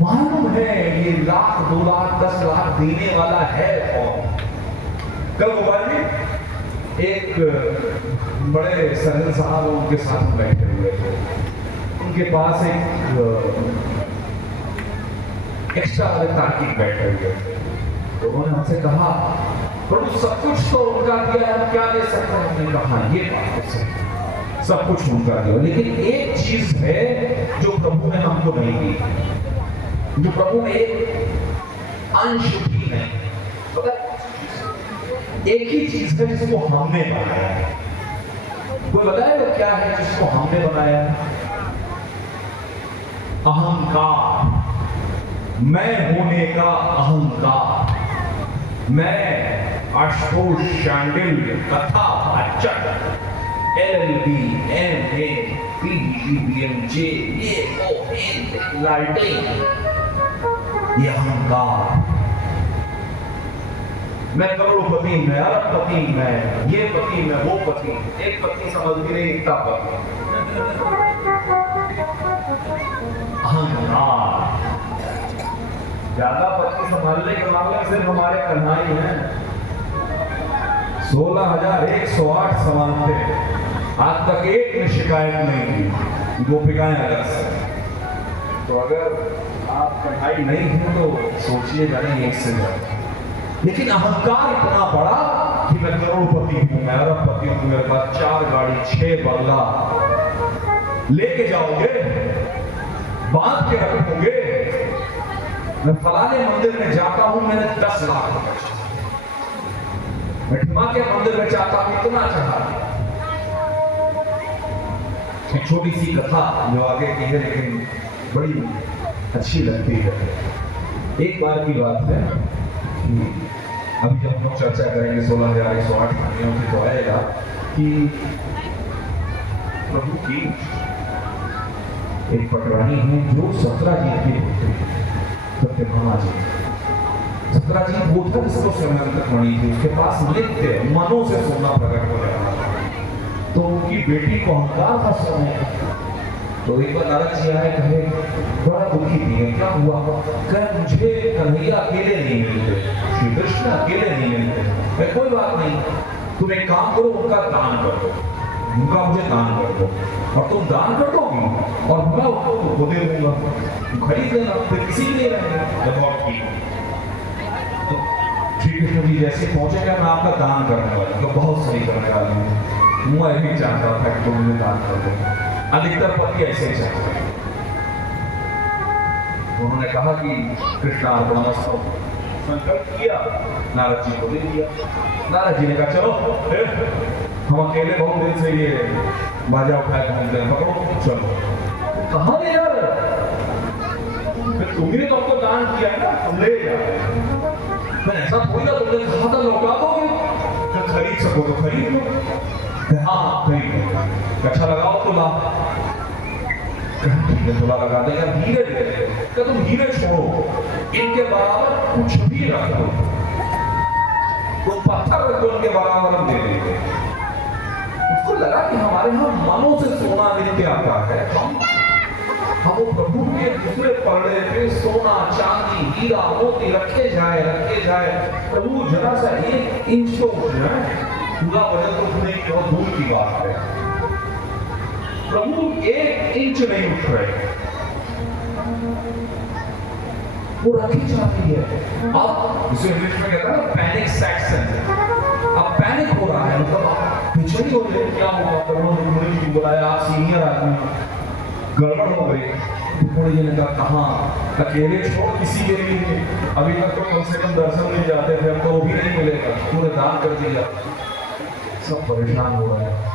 मालूम है ये लाख, 2 लाख, 10 लाख देने वाला है कौन? कल गोपाल जी एक बड़े सरल साहब उनके साथ बैठे हुए थे, उनके पास एक एक्स्ट्रा वाले तार्किक बैठे हुए थे। तो उन्होंने हमसे कहा प्रभु सब कुछ तो उनका दिया है, हम क्या दे सकते हैं? हमने कहा ये बात तो सही, सब कुछ उनका दिया, लेकिन एक चीज है जो प्रभु ने हमको नहीं दी, जो प्रभु ने एक अंश भी नहीं, पता एक ही चीज है जिसको हमने बनाया है। कोई बताएगा क्या है जिसको हमने बनाया? अहंकार, मैं होने का अहंकार। मैं आशुतोष शांडिल्य कथा अचट LLB MA PhD BMJ ये वो लालटेन, ये अहंकार। मैं करोड़पति, मैं अरबपति, मैं ये पति, मैं वो पति, एक पति समझ भी नहीं, इतना पति। अहंकार। ज्यादा पति संभालने के मामले सिर्फ हमारे कन्हई हैं। 16,108 सवाल थे, आज तक एक ने शिकायत नहीं की, गोपिकाएं अलग से। तो अगर आप कन्हई नहीं हैं तो सोचिएगा नहीं एक से ज्यादा। लेकिन अहंकार इतना बड़ा कि मैं करोड़पति हूं, मैं अरबपति हूं, मेरे पास 4 गाड़ी 6 बंगला, लेके जाओगे, बांध के रखोगे। मैं फलाने मंदिर में जाता हूं, मैंने 10 लाख रुपए, मैं ठुमा के मंदिर में जाता हूं, इतना चढ़ा। एक छोटी सी कथा जो आगे की है लेकिन बड़ी अच्छी लगती है। एक बार की बात है कि अभी जब हम लोग चर्चा करेंगे 16,108 कहानियों की, तो आएगा कि प्रभु की एक पटरानी है जो सत्राजीत की पुत्री, सत्यभामा जी। सत्राजीत वो था जिसको स्वयं मणि थी, उसके पास नित्य मनों से सोना प्रकट हो रहा था। तो उनकी बेटी को अहंकार था सोने। तो एक बार नारद जी आए, कहे बड़ा दुखी थी, क्या हुआ? कहे मुझे कन्हैया अकेले नहीं मिलते, श्री कृष्ण अकेले नहीं मिलते। कोई बात नहीं, तुम एक काम करो, उनका दान कर दो, उनका मुझे दान कर दो, और तुम दान कर दोगी और मैं उसको दे दूंगा, तुम खरीद लेना, फिर किसी भी नहीं रहेंगे। बहुत ठीक। तो श्री कृष्ण जी जैसे पहुंचेगा, मैं आपका दान करने वाला, तो बहुत सही करने वाला हूँ, मैं भी चाहता था कि तुम मुझे दान कर दो। अधिकतर पति ऐसे ही चाहते हैं। उन्होंने कहा कि कृष्णार्पणमस्तु, संकल्प किया, नारद जी को दे दिया। नारद जी ने कहा चलो फिर हम अकेले बहुत दिन से ये बाजा उठाए घूमते हैं, पकड़ो चलो। कहाँ ले जा रहे? तुमने तो हमको दान किया ना, हम ले जाए। मैं ऐसा थोड़ी ना, तुमने कहा था लौटा दोगे, खरीद सको तो खरीद लो। हाँ खरीद लो, अच्छा लगाओ तो ला, थोड़ा लगा देगा, हीरे दे दे, क्या तुम हीरे छोड़ो, इनके बराबर कुछ भी रख दो, तो पत्थर रख दो, इनके बराबर हम दे देंगे। उसको लगा कि हमारे यहाँ मनों से सोना नित्य आता है, हम वो प्रभु के दूसरे पलड़े पे सोना चांदी हीरा मोती रखे जाए। प्रभु जरा सा 1 इंच तो उठ जाए, पूरा वजन तो उठने की बहुत दूर की बात है। प्रभु 1 इंच नहीं उठ रहे, वो रखी जाती है। अब इसे इंग्लिश में कहता है ना पैनिक सेक्शन। अब पैनिक हो रहा है, मतलब बेचैनी हो रही है, क्या होगा? प्रभु ने बुलाया, आप सीनियर आदमी, गड़बड़ हो गई। थोड़ी जी ने कहा कहाँ अकेले छोड़, किसी के लिए अभी तक तो कम से कम दर्शन नहीं जाते थे, अब तो वो भी नहीं मिलेगा, तूने दान कर दिया। सब परेशान हो रहे हैं।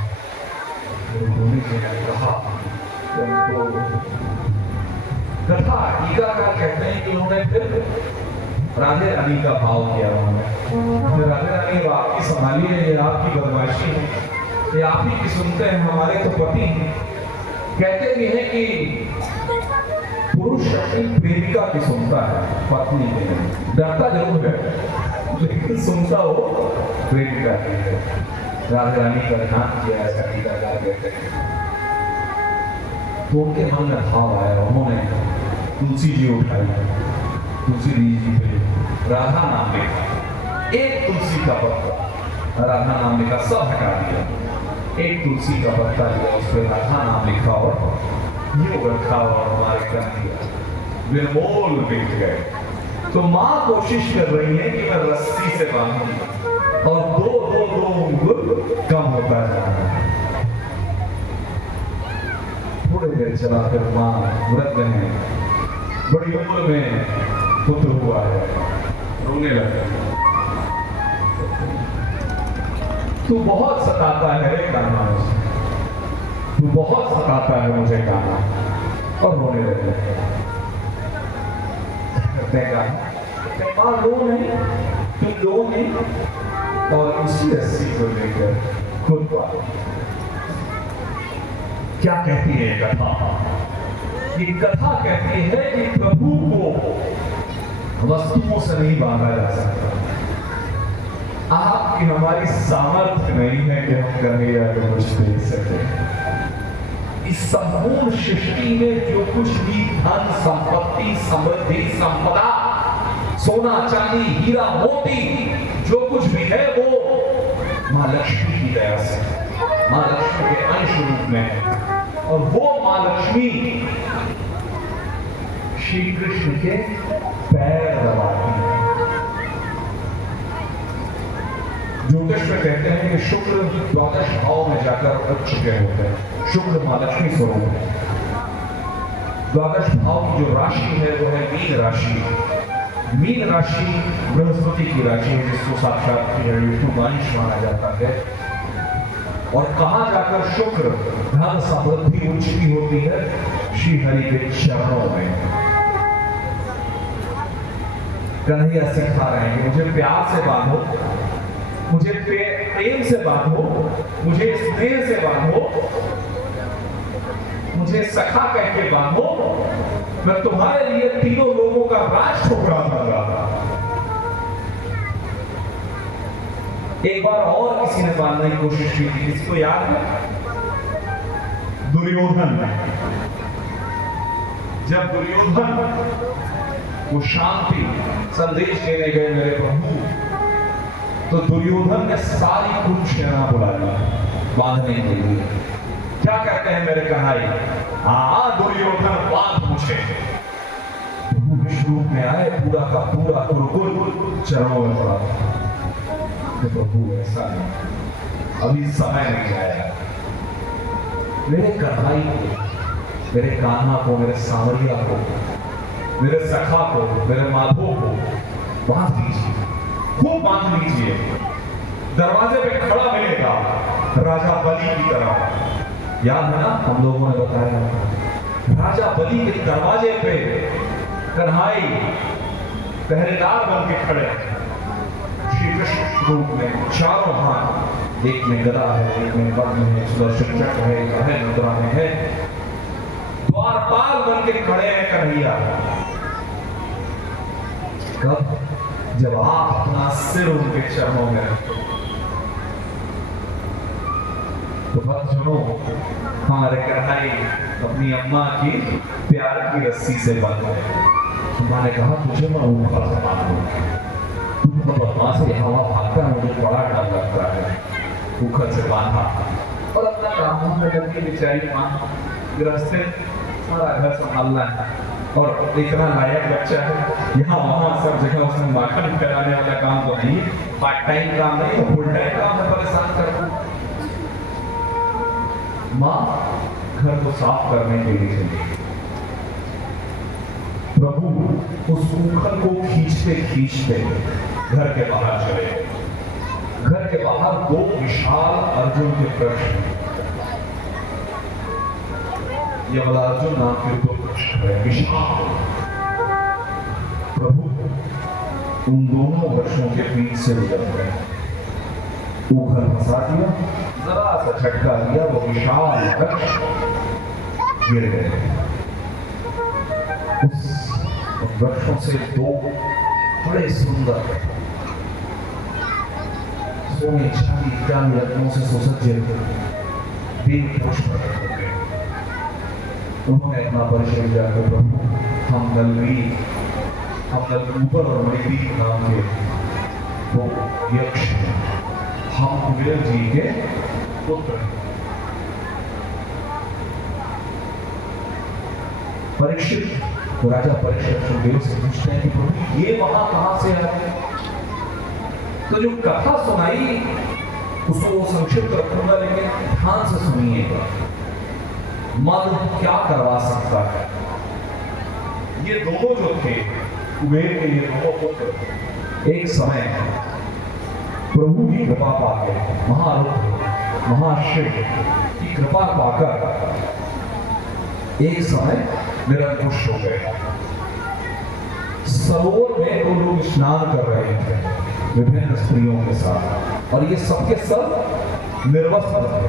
कहा कथा टीकाकार कहते हैं कि उन्होंने फिर राधे रानी का भाव किया उन्होंने। राधे रानी अब आपकी संभालिए, ये आपकी बदमाशी है, ये आप ही की सुनते हैं, हमारे तो पति हैं। कहते भी हैं कि पुरुष अपनी प्रेमिका की सुनता है, पत्नी की नहीं। डरता जरूर है लेकिन सुनता हो प्रेमिका की है। राधे रानी का ध्यान किया ऐसा टीकाकार कहते हैं। तो उनके मन में भाव आया, उन्होंने तुलसी जी उठाई, तुलसी जी पे राधा नाम लिखा, एक तुलसी का पत्ता, राधा नाम लिखा, सब हटा दिया, एक तुलसी का पत्ता लिया, उस पर राधा नाम लिखा और ये रखा और हमारे कर दिया, निर्मोल बिक गए। तो माँ कोशिश कर रही है कि मैं रस्सी से बांधूं और दो अंगुल कम होता जा रहा है। थोड़े देर चला कर माँ व्रत में, बड़ी उम्र में पुत्र हुआ है, रोने लगे। तू बहुत सताता है रे कान्हा, तू बहुत सताता है मुझे कान्हा, और रोने लगे। माँ रो नहीं, तुम रो नहीं, और उसी रस्सी को लेकर खुद को क्या कहती है ये कथा? ये कथा कहती है कि प्रभु को वस्तुओं से नहीं बांधा जा सकता। आपकी हमारी सामर्थ्य नहीं है कि हम कन्हैया को कुछ दे सके। इस संपूर्ण सृष्टि में जो कुछ भी धन संपत्ति समृद्धि संपदा, सोना चांदी हीरा मोती जो कुछ भी है वो मां लक्ष्मी की दया से, मां लक्ष्मी के अंश रूप में, और वो मां लक्ष्मी श्री कृष्ण के पैर दबाती है। ज्योतिष में कहते हैं कि शुक्र द्वादश भाव में जाकर उठ चुके होते हैं। शुक्र मां लक्ष्मी स्वरूप है। द्वादश भाव की जो राशि है वो है मीन राशि। मीन राशि बृहस्पति की राशि है, जिसको साक्षात वंश माना जाता है। और कहां जाकर शुक्र धन समृद्धि उच्चती होती है? श्री हरि के चरणों में। कन्हैया सिखा रहे हैं कि मुझे प्यार से बांधो, मुझे प्रेम से बांधो, मुझे स्नेह से बांधो, मुझे सखा कह के बांधो, मैं तुम्हारे लिए तीनों लोगों का राज ठुकरा दूंगा। एक बार और किसी ने बांधने की कोशिश की थी, किसी को याद है? दुर्योधन। जब दुर्योधन वो शांति संदेश देने गए मेरे प्रभु, तो दुर्योधन ने सारी कुरुसेना बुला ली बांधने के लिए। क्या कहते हैं मेरे कन्हैया? दुर्योधन बांध मुझे। प्रभु विष्णु रूप में आए, पूरा का पूरा कुरुकुल चरणों में पड़ा। तो प्रभु ऐसा नहीं, अभी समय नहीं आया। मेरे कन्हैया को, मेरे कान्हा को, मेरे सांवरिया को, मेरे सखा को, मेरे माधो को बांध दीजिए, खूब बांध लीजिए। दरवाजे पे खड़ा मिलेगा राजा बलि की तरह। याद है ना, हम लोगों ने बताया राजा बलि के दरवाजे पे कन्हाई पहरेदार बन के खड़े, श्री कृष्ण रूप में, चारों हाथ, एक में गदा है, एक में पद्म है, सुदर्शन चक्र है, एक है मुद्रा में है, द्वारपाल बन के खड़े हैं कन्हैया। कब? जब आप अपना सिर उनके चरणों में रखते। तो भक्त सुनो, हमारे कन्हैया अपनी अम्मा की प्यार की रस्सी से बंध गए। उन्होंने कहा तुझे मैं ऊपर से बांधूंगा। मां से हवा भागता है, मुझे बड़ा डर लगता है। ऊपर से बांधा और अपना काम करके बेचारी मां गृहस्थ सारा घर संभालना है, और इतना लायक बच्चा है, यहाँ वहाँ सब जगह उसने माखन कराने वाला काम तो नहीं, पार्ट टाइम काम नहीं, फुल टाइम काम में परेशान कर। माँ घर को साफ करने के लिए चली। प्रभु उस उखल को खींचते खींचते घर के बाहर चले। घर के बाहर दो विशाल अर्जुन के प्रश्न, यमलार्जुन नाम के दो प्रश्न है विशाल। प्रभु उन दोनों वृक्षों के बीच से गुजर गए। ऊखर फंसा दिया, जरा सा झटका दिया, वो विशाल वृक्ष गिर गए। उस वृक्षों से दो बड़े सुंदर सोने चांदी इत्यादि रत्नों से सुसज्जित दिव्य पुष्प हो गए। उन्होंने अपना परिचय दिया कि प्रभु हम ऊपर और मणिदीप नाम के वो यक्ष हैं, हम कुबेर जी के पुत्र हैं। परीक्षित राजा परीक्षित सुखदेव से पूछते हैं कि प्रभु ये वहां कहां से आए? तो जो कथा सुनाई उसको संक्षिप्त रखूंगा, लेकिन ध्यान से सुनिएगा। मन क्या करवा सकता है? ये दोनों जो थे कुबेर के, ये दोनों पुत्र एक समय प्रभु की कृपा पाकर, महारुद्र महाशिव की कृपा पाकर एक समय निरंकुश हो गए। सरोवर में वो लोग स्नान कर रहे थे विभिन्न स्त्रियों के साथ, और ये सबके सब निर्वस्त्र थे।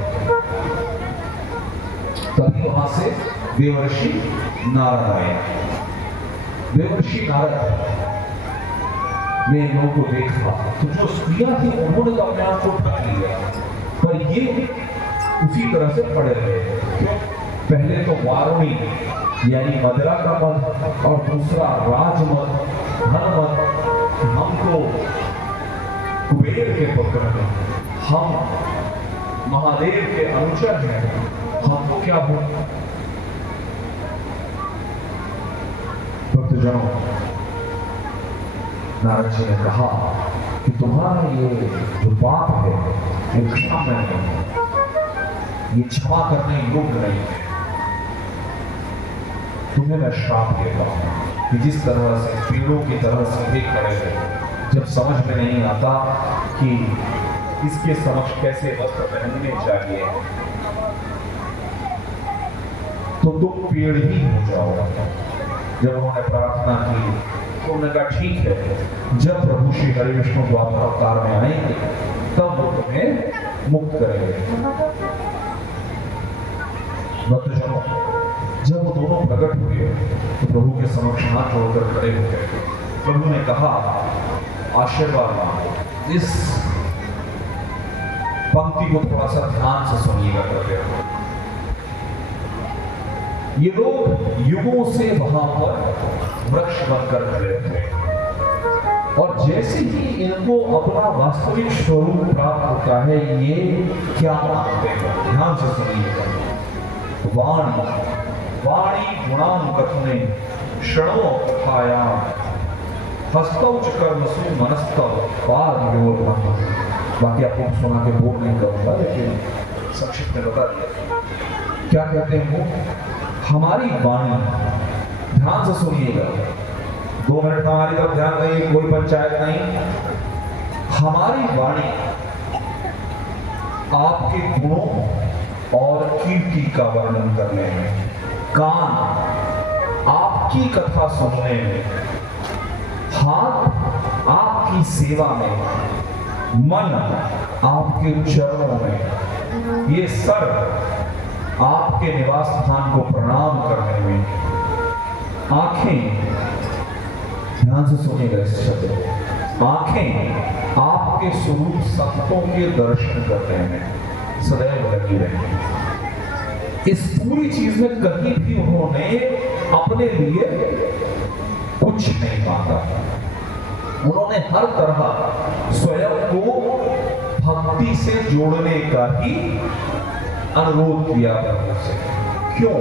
तभी वहां से देवर्षि नारद आए। देवर्षि नारद ने इन लोगों को देखा तो जो स्त्रियां थी उन्होंने तो अपने आप को ढक लिया, पर ये उसी तरह से पड़े रहे। क्यों? पहले तो वारुणी यानी मदिरा का मत, और दूसरा राजमत, धनमत, हमको कुबेर के पुत्र हैं, हम महादेव के अनुचर हैं, हमको क्या हो? भक्तजनों, नारद जी ने कहा कि तुम्हारा ये जो पाप है ये क्षमा नहीं है, ये क्षमा करने योग्य नहीं है। तुम्हें मैं श्राप देता हूं कि जिस तरह से पेड़ों की तरह सीधे खड़े थे, जब समझ में नहीं आता कि इसके समक्ष कैसे वस्त्र पहनने चाहिए, तो तुम पेड़ ही हो जाओ। जब उन्होंने प्रार्थना की तो उन्होंने कहा ठीक है, जब प्रभु श्री हरि विष्णु द्वापर अवतार में आएंगे तब वो तुम्हें मुक्त करेंगे। भक्तजनों, जब वो दोनों प्रकट हुए तो प्रभु के समक्ष हाथ जोड़कर खड़े हो गए। प्रभु ने कहा आशीर्वाद। इस पंक्ति को थोड़ा सा ध्यान से सुनिएगा करके। ये लोग युगों से वहां पर वृक्ष बनकर खड़े थे, और जैसे ही इनको अपना वास्तविक स्वरूप प्राप्त होता है, ये क्या मानते हैं? ध्यान से सुनिएगा। वाणी गुणान कथने क्षणों कथाया हस्तौ च कर्मसु मनस्तव पादयोर मन। बाकी आपको सुना के बोल नहीं करूंगा, लेकिन संक्षिप्त में बता दिया। क्या कहते हैं वो? हमारी वाणी, ध्यान से सुनिएगा, 2 मिनट हमारी तरफ ध्यान नहीं, कोई पंचायत नहीं। हमारी वाणी आपके गुणों और कीर्ति का वर्णन करने में, कान आपकी कथा सुनने में, हाथ आपकी सेवा में, मन आपके चरणों में, ये सर आपके निवास स्थान को प्रणाम करने में, आंखें, ध्यान से सुनिएगा इस शब्द को, आंखें आपके स्वरूप संतों के दर्शन करने में सदैव लगी रहेंगी। इस पूरी चीज में कहीं भी उन्होंने अपने लिए कुछ नहीं मांगा। उन्होंने हर तरह स्वयं को भक्ति से जोड़ने का ही अनुरोध किया प्रभु से। क्यों?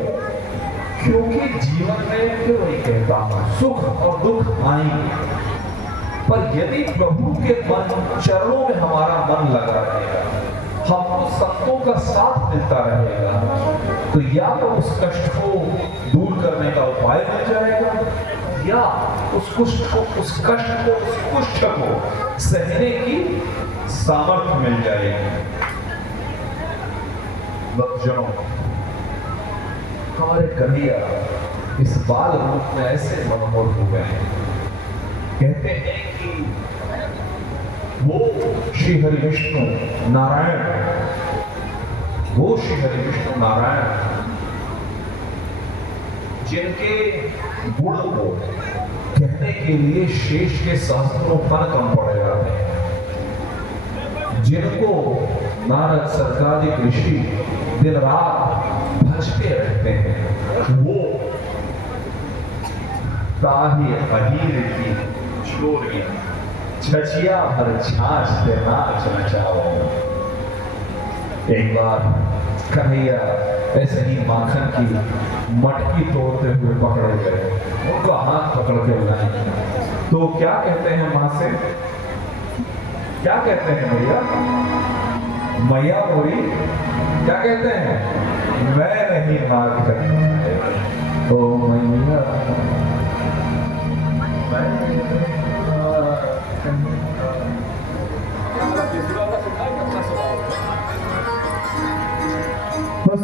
क्योंकि जीवन में, फिर वही कहता हूं, सुख और दुख आएंगे, पर यदि प्रभु के चरणों में हमारा मन लगा रहेगा, हमको संतों का साथ मिलता रहेगा, तो या तो उस कष्ट को दूर करने का उपाय मिल जाएगा, या उस कष्ट को, उस कुष्ठ को सहने की सामर्थ्य मिल जाएगी। भक्तजनों, हमारे कन्हैया इस बाल रूप में ऐसे मनमोहक हो गए हैं। कहते हैं कि वो श्री हरि विष्णु नारायण, वो श्री हरि विष्णु नारायण जिनके गुण को कहने के लिए शेष के सहस्त्रों तन कम पड़ जाते हैं, जिनको नारद सरकारिक ऋषि दिन रात भजते रहते हैं, वो ताही अहीर की छोरी छछिया भर छाछ से नाच नचाओ। एक बार कन्हैया ऐसे ही माखन की मटकी तोड़ते हुए पकड़े गए, उनका हाथ पकड़ के लाए तो क्या कहते हैं मां से, क्या कहते हैं भैया, मैया मोरी, क्या कहते हैं, मैं नहीं मार सकता ओ मैया,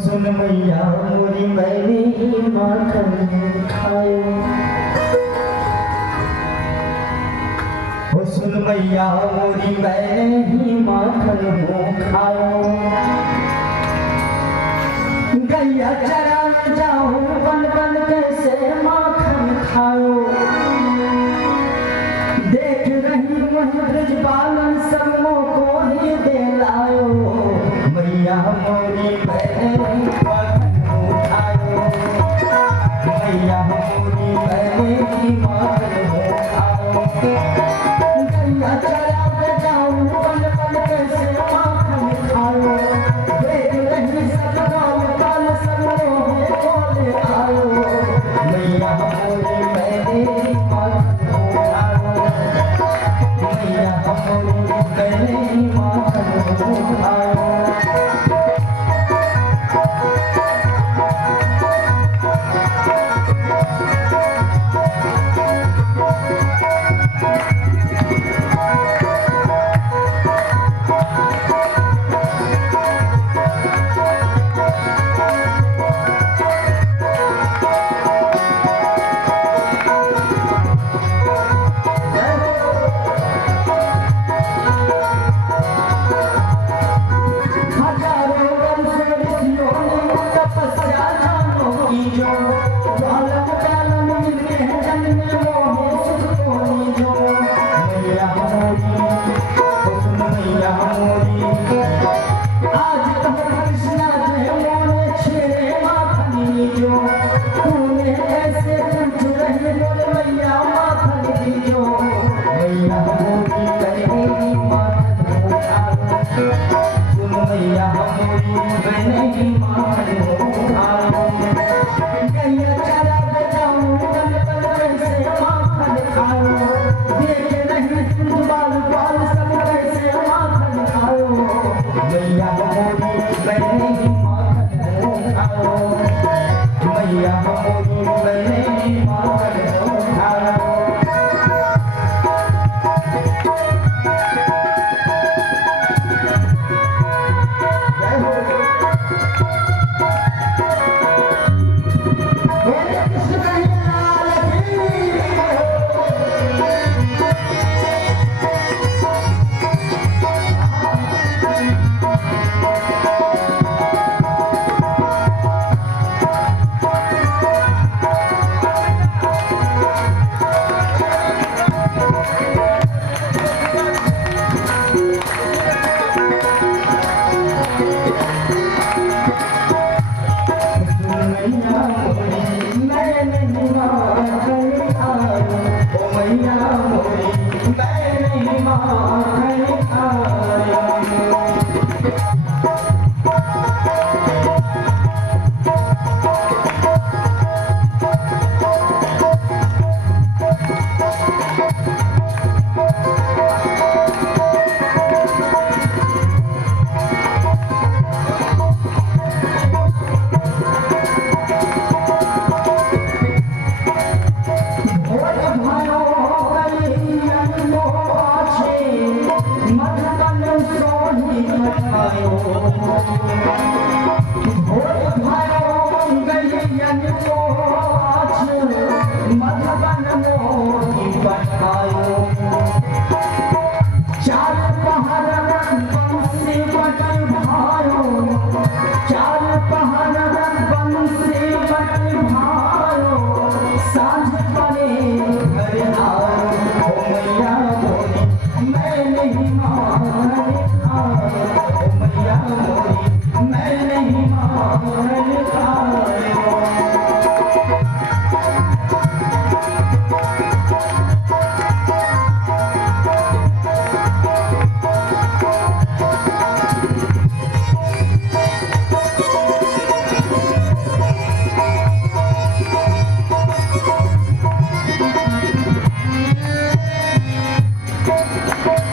सुन मैया मोरी मैंने ही माखन खायो, सुन मैया मोरी मैंने ही माखन खायो, गैया चराने जाऊं बन बन कैसे माखन खायो, देख रही वही ब्रज बालन सबों को ही दे लायो, मैया मोरी मैंने माखन खायो, मैया मोरी मैंने ही माखन खायो, गैया चराने जाऊं बन बन कैसे माखन खायो, देख रही सब बाल सबों को ले आयो, मैया मोरी मैंने ही माखन खायो, मैया मोरी मैंने ही माखन खायो। चार चार पहर बन से बट भारो सांझ पड़े घर आओ ओ मैया मोरी मैं नहीं मान खाए ओ मैया मोरी मैं नहीं मान खाए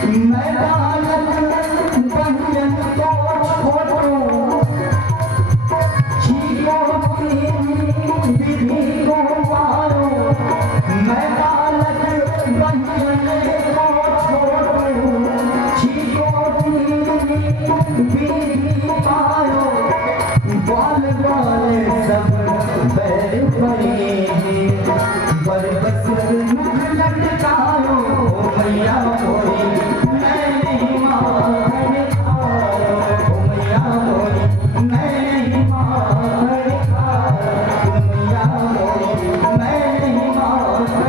मैं बालक बहन को छोड़ो जीवो विधि को पारो मैं बालक बहन को छोड़ो जीवो विधि पारो बाल बाल सब बैर पड़े बर बस मुख लटकायो ओ मैया मोरी मैं नहीं मान खाए ओ मैया मोरी मैं नहीं मान खाए ओ मैया मोरी मैं नहीं मान खाए ओ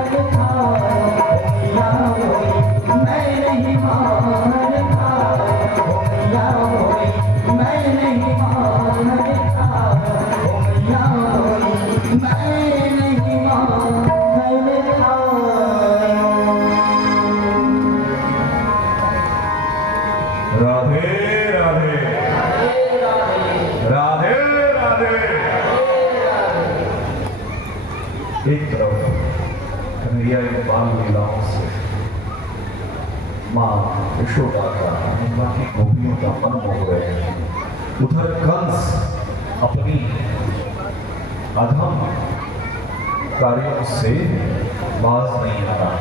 मैया मोरी मैं नहीं मान खाए ओ मैया मोरी मैं नहीं मान खाए ओ मैया मोरी मैं नहीं मान राधे राधे राधे राधे। एक तरफ कन्हैया इन बाल लीलाओं से माँ यशोदा का बाकी गोपियों का मन मोह रहे हैं, उधर कंस अपनी अधम कार्यों से बाज नहीं आ रहा।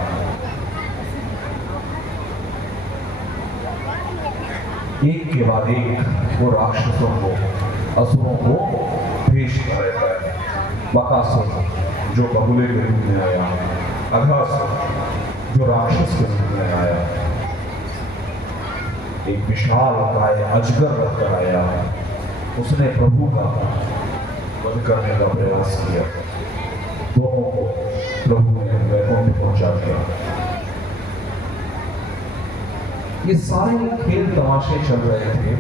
एक के बाद एक वो राक्षसों को असुरों को भेज कर रहता है। बकासुर जो बगुले के रूप में आया, अघासुर जो राक्षस के रूप में आया, एक विशाल काय अजगर रखकर आया, उसने प्रभु का वध करने का प्रयास किया। दोनों को प्रभु ने वैकुंठ पहुंचा दिया। ये सारे खेल तमाशे चल रहे थे,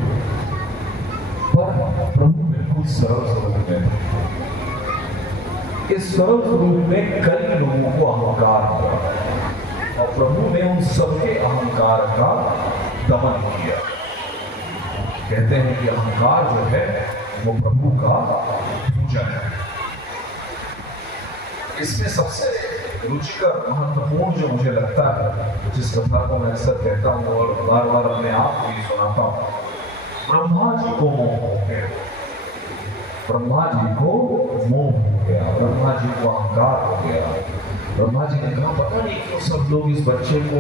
पर प्रभु बिल्कुल सरल स्वरूप में थे। इस सरल स्वरूप में कई लोगों को अहंकार हुआ और प्रभु ने उन सबके अहंकार का दमन किया। कहते हैं कि अहंकार जो है वो प्रभु का पूजन है। इसमें सबसे रुचिकर महत्वपूर्ण जो मुझे लगता है, जिस कथा को मैं अक्सर कहता हूँ और बार बार अपने आप को भी सुनाता हूँ, ब्रह्मा जी को मोह हो गया। ब्रह्मा जी को मोह हो गया, ब्रह्मा जी को अहंकार हो गया। ब्रह्मा जी ने कहा पता नहीं क्यों सब लोग इस बच्चे को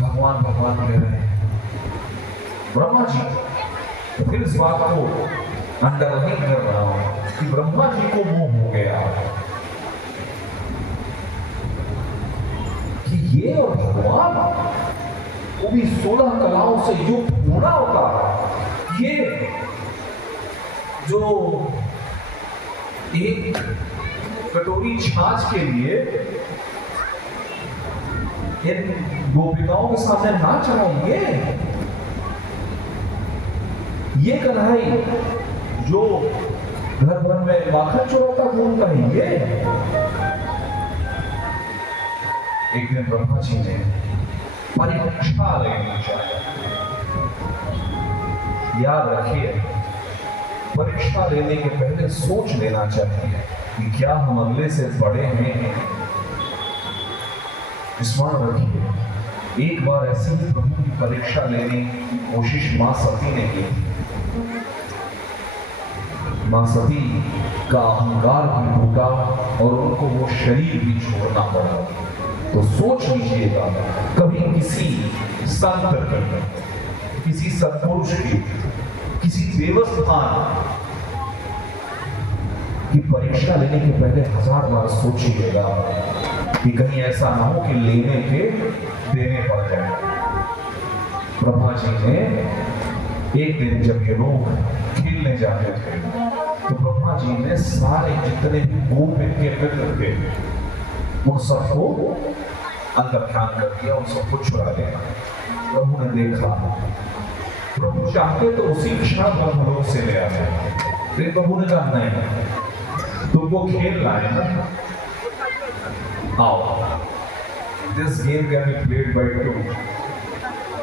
भगवान भगवान कह रहे हैं। ब्रह्मा जी तो फिर इस बात को अंडरलाइन कर रहा हूं कि ब्रह्मा जी को मोह हो गया कि ये और भगवान वो भी 16 कलाओं से युक्त पूरा होता, ये जो एक कटोरी छाछ के लिए इन गोपिकाओं के सामने नाच रहा है, ये कन्हई जो घर भर में माखन चुराता घूमता है, ये एक दिन ब्रह्मा जी ने परीक्षा लेनी चाहिए। याद रखिए, परीक्षा लेने के पहले सोच लेना चाहिए कि क्या हम अगले से बड़े हैं। स्मरण रखिए, एक बार ऐसी ही प्रभु की परीक्षा लेने की कोशिश मां सती ने की। मां सती का अहंकार भी टूटा और उनको वो शरीर भी छोड़ना पड़ा। तो सोच लीजिएगा, कभी किसी संत की, किसी सत्पुरुष की, किसी देवस्थान की परीक्षा लेने के पहले 1000 बार सोचिएगा कि कहीं ऐसा ना हो कि लेने के देने पड़ जाए। ब्रह्मा जी ने एक दिन जब ये लोग खेलने जाते थे तो ब्रह्मा जी ने सारे जितने भी गोप इनके मित्र थे उन सबको अंदर ध्यान कर दिया, उन सबको छुड़ा दिया। प्रभु ने देखा, प्रभु चाहते तो उसी क्षण ब्रह्मलोक से ले आते, फिर प्रभु ने कहा नहीं, तुमको खेलना है ना, आओ, this game can be played by two,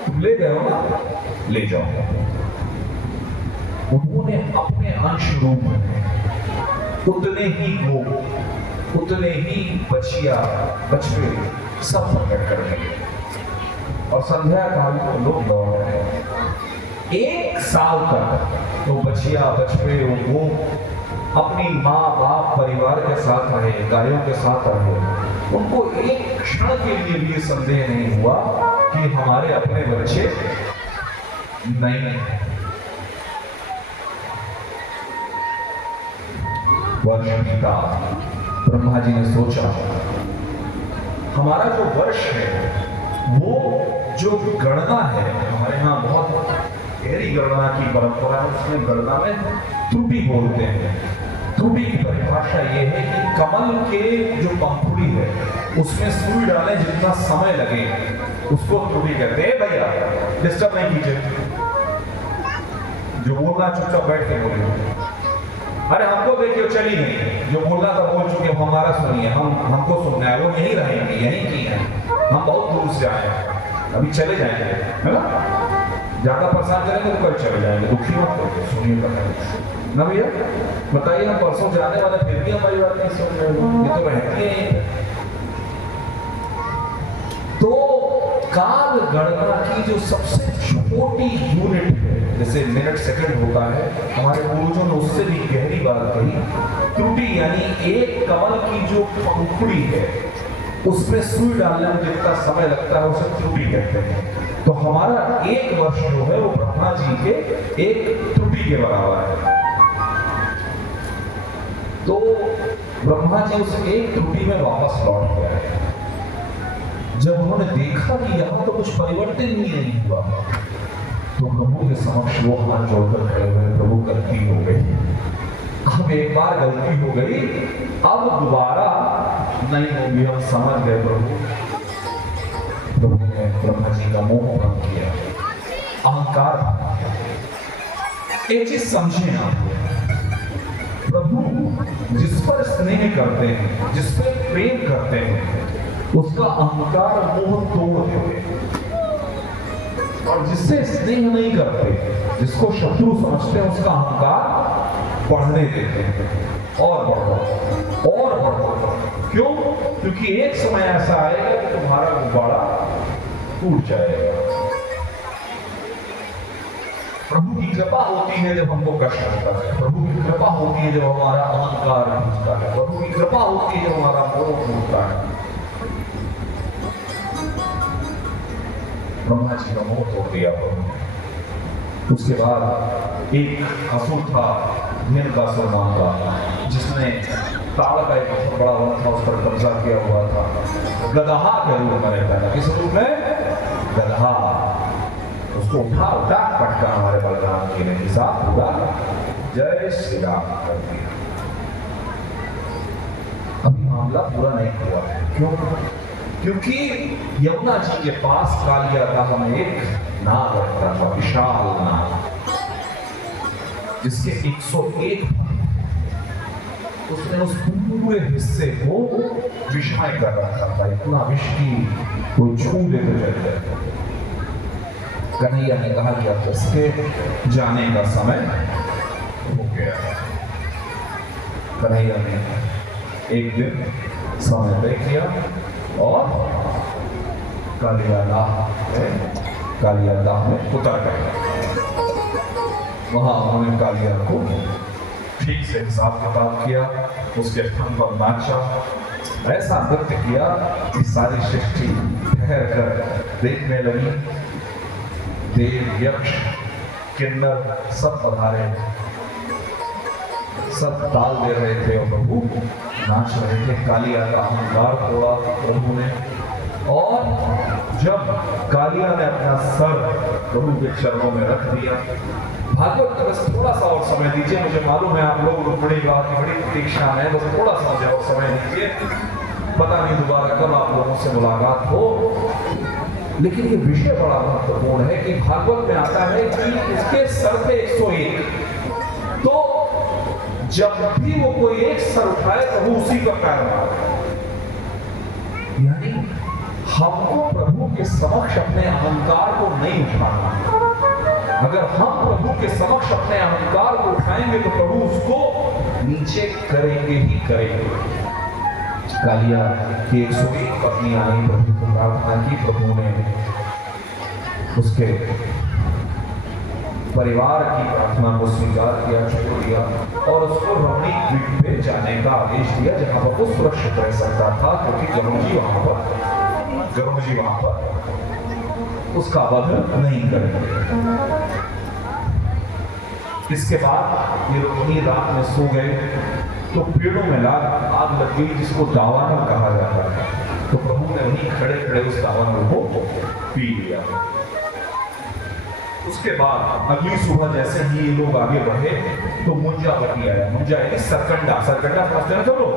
तुम ले गए हो ना, ले जाओ। उन्होंने अपने अंश रूप में उतने ही गोप, उतने ही बचिया बछड़े सब प्रकट कर दिए और संध्या काल को लोग दौड़ रहे हैं। 1 साल तक तो बचिया बछड़े वो अपनी माँ बाप परिवार के साथ रहे, गायों के साथ रहे। उनको एक क्षण के लिए भी संदेह नहीं हुआ कि हमारे अपने बच्चे नहीं हैं। वर्ष बीता, ब्रह्मा जी ने सोचा हमारा जो वर्ष है वो जो गणना है, हमारे यहाँ बहुत गहरी गणना की परंपरा है, उसमें गणना में त्रुटि बोलते हैं। त्रुटि की परिभाषा ये है कि कमल के जो पंखुड़ी है उसमें सुई डाले जितना समय लगे उसको त्रुटि कहते हैं। भैया डिस्टर्ब नहीं कीजिए, जो बोलना चुपचाप बैठ के बोलिए। अरे हमको देखिए चली नहीं, जो बोलना था बोल चुके, हमारा सुनिए, हमको सुनना है, वो यहीं रहेंगे, यहीं की है, हम बहुत दूर से आए हैं, अभी चले जाएंगे, है ना, ज्यादा परेशान करेंगे तो कल चले जाएंगे, दुखी मत करके सुनिए बताइए ना भैया, बताइए हम परसों जाने वाले, फिर भी हमारी बात नहीं सुन रहे हो, ये तो रहती है। तो काल गणना की जो सबसे छोटी यूनिट है, जैसे मिनट सेकंड होता है, हमारे पूर्वजों ने उससे भी गहरी बात कही। त्रुटि यानी एक कमल की जो पंखुड़ी है उसमें सुई डालने में जितना समय लगता है उसे त्रुटि कहते हैं। तो हमारा 1 वर्ष जो है वो ब्रह्मा जी के एक त्रुटि के बराबर है। तो ब्रह्मा जी उस एक त्रुटि में वापस लौट गए। जब उन्होंने देखा कि यहां तो कुछ परिवर्तन ही नहीं हुआ तो प्रभु के समक्ष वो हाथ जोड़कर खड़े हुए, प्रभु गलती हो गई, अब एक बार गलती हो गई, अब दोबारा नहीं होगी, हम समझ गए प्रभु। प्रभु ने ब्रह्मा जी का मोह भंग किया, अहंकार। एक चीज समझे ना, प्रभु जिस पर स्नेह करते हैं, जिस पर प्रेम करते हैं, उसका अहंकार मोह तोड़ देते हैं, और जिससे स्नेह नहीं करते, जिसको शत्रु समझते हैं, उसका अहंकार बढ़ने देते हैं और बढ़ो और बढ़ो। क्यों? क्योंकि एक समय ऐसा आएगा कि तुम्हारा गुब्बारा टूट जाएगा। प्रभु की कृपा होती है जब हमको कष्ट होता है, प्रभु की कृपा होती है जब हमारा अहंकार टूटता है, प्रभु की कृपा होती है जब हमारा मोह टूटता है। ब्रह्मा जी का मोह तोड़ दिया प्रभु। उसके बाद एक असुर था नीलकासुर नाम का, जिसने ताड़ का एक बहुत बड़ा वन था, उस पर कब्जा किया हुआ था। गदहा के रूप में रहता था। किस रूप में? गदहा। उसको उठा पटका हमारे बलराम जी ने हिसाब पूरा जय श्री राम कर दिया। अभी मामला पूरा नहीं हुआ। क्यों? क्योंकि यमुना जी के पास कालियादह में एक नाग रहता था, विशाल नाग, जिसके 101 उसने उस पूरे हिस्से को विषमय कर रखा था। इतना विष की कोई छू ले तो जल जाए। कन्हैया ने कहा कि अब उसके जाने का समय हो गया। कन्हैया ने एक दिन समय तय किया और कालियादह में उतर गए। वहां उन्होंने कालिया को ठीक से हिसाब किताब किया, उसके फन पर नाचा, ऐसा नृत्य किया कि सारी सृष्टि ठहर कर देखने लगी। देव यक्ष किन्नर सब पधारे, सब ताल दे रहे थे और प्रभु नाच रहे थे। कालिया का अहंकार तोड़ा प्रभु ने और जब कालिया ने अपना सर प्रभु के चरणों में रख दिया, भागवत में बस थोड़ा सा और समय दीजिए, मुझे मालूम है आप लोग बड़ी बात बड़ी प्रतीक्षा है, बस थोड़ा सा मुझे और समय दीजिए, पता नहीं दोबारा कब आप लोगों से मुलाकात हो। लेकिन ये विषय बड़ा महत्वपूर्ण है कि भागवत में आता है कि इसके सर पे 101, तो जब भी वो कोई एक सर उठाए प्रभु उसी पर पैर मारे। यानी हमको प्रभु के समक्ष अपने अहंकार को नहीं उठाना। अगर हम प्रभु के समक्ष अपने अहंकार को उठाएंगे तो प्रभु उसको नीचे करेंगे ही करेंगे। कालिया की 101 पत्नी आई, प्रभु को प्रार्थना की, प्रभु ने उसके परिवार की प्रार्थना को स्वीकार किया, छोड़ दिया और उसको रमणीक द्वीप पे जाने का आदेश दिया, जहां पर वो सुरक्षित रह सकता था, क्योंकि गरुड़ जी वहां पर उसका वध नहीं करेंगे। इसके बाद ये लोग वहीं रात में सो गए तो पेड़ों में आग लग गई, जिसको दावानल कहा जाता है। तो प्रभु ने वहीं खड़े खड़े उस दावानल को पी लिया। उसके बाद अगली सुबह जैसे ही ये लोग आगे बढ़े तो मुंजावती आया। मुंजा यानी सरकंडा, सरकंडा समझते हैं चलो,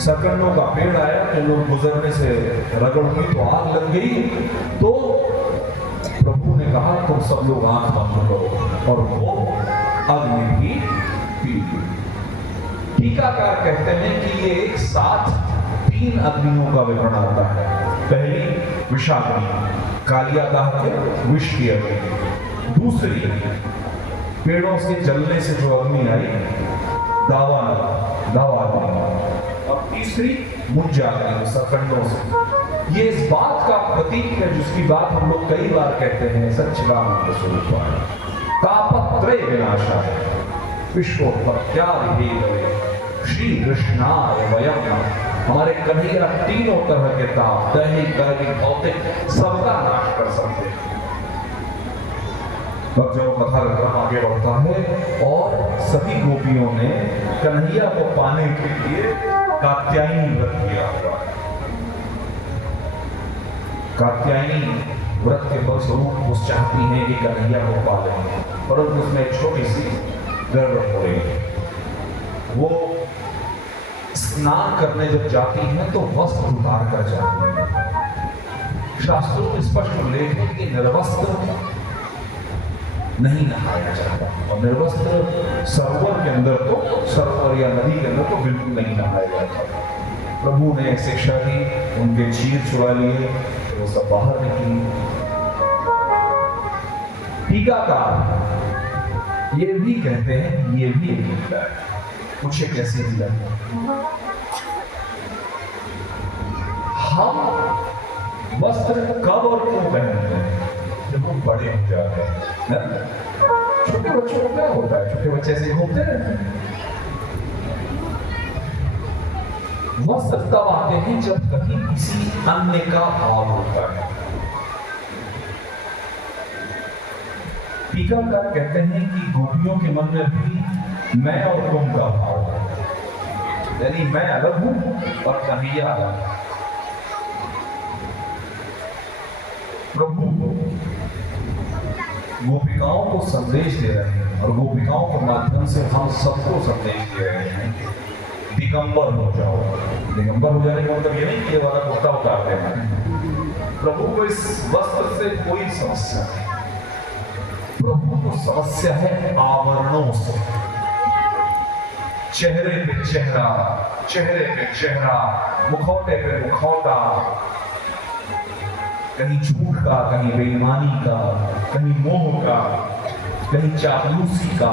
सरकंडों का पेड़ आया। तो लोग गुजरने से रगड़ हुई तो आग लग गई। तो प्रभु ने कहा तुम सब लोग आंख बंद करो, और वो अग्नि भी पी ली। टीकाकार कहते हैं कि ये एक साथ 3 अग्नियों का विवरण आता है। पहली विषाग्नि, कालिया दाह के विष की अग्नि। दूसरी पेड़ों से जलने से जो अग्नि आई, दावानल। और तीसरी मुंजाग्नि, सरकंडों से। ये इस बात का प्रतीक है जिसकी बात हम लोग कई बार कहते हैं, सच्चिदानंद स्वरूपाय तापत्रय विनाशाय विश्वोत्पत्त्यादिहेतवे श्री कृष्णाय वयं नमः। हमारे कन्हैया तीनों तरह के ताप, दैहिक दैविक भौतिक सबका नाश कर सकते हैं। भक्तों कथा क्रम आगे बढ़ता है और सभी गोपियों ने कन्हैया को पाने के लिए कात्यायनी व्रत किया हुआ है। कात्यायनी व्रत के फलस्वरूप वो चाहती हैं कि कन्हैया को पा लें, परंतु उसमें एक छोटी सी गड़बड़ हो रही है। वो स्नान करने जब जाती हैं तो वस्त्र उतार कर जाती हैं। शास्त्रों में स्पष्ट उल्लेख है कि निर्वस्त्र नहीं नहाया जाता, और निर्वस्त्र सरोवर के अंदर तो, सरोवर या नदी के अंदर तो बिल्कुल नहीं नहाया जाता। प्रभु ने शिक्षा दी, उनके चीर छुड़ा लिए, वो सब बाहर निकली। टीकाकार ये भी कहते हैं ये भी एक लीला है। पूछे कैसी लीला है? हम वस्त्र कब और क्यों पहनते हैं? जब हम बड़े हो जाते हैं। छोटे बच्चों को क्या होता है? छोटे बच्चे ऐसे घूमते रहते हैं। वस्त्र तब आते हैं जब कहीं किसी अन्य का भाव होता है। टीकाकार कहते हैं कि गोपियों के मन में भी मैं और तुम का भाव है, यानी मैं अलग हूं और कन्हैया अलग। प्रभु गोपिकाओं को संदेश दे रहे हैं और गोपिकाओं के माध्यम से हम सबको संदेश दे रहे हैं, दिगंबर हो जाओ। दिगंबर हो जाने का मतलब ये नहीं कि ये वाला कुर्ता उतार देना। प्रभु को इस वस्त्र से कोई समस्या नहीं, प्रभु को समस्या है आवरणों से। चेहरे पे चेहरा, चेहरे पे चेहरा, मुखौटे पे मुखौटा, कहीं झूठ का, कहीं बेईमानी का, कहीं मोह का, कहीं चापलूसी का।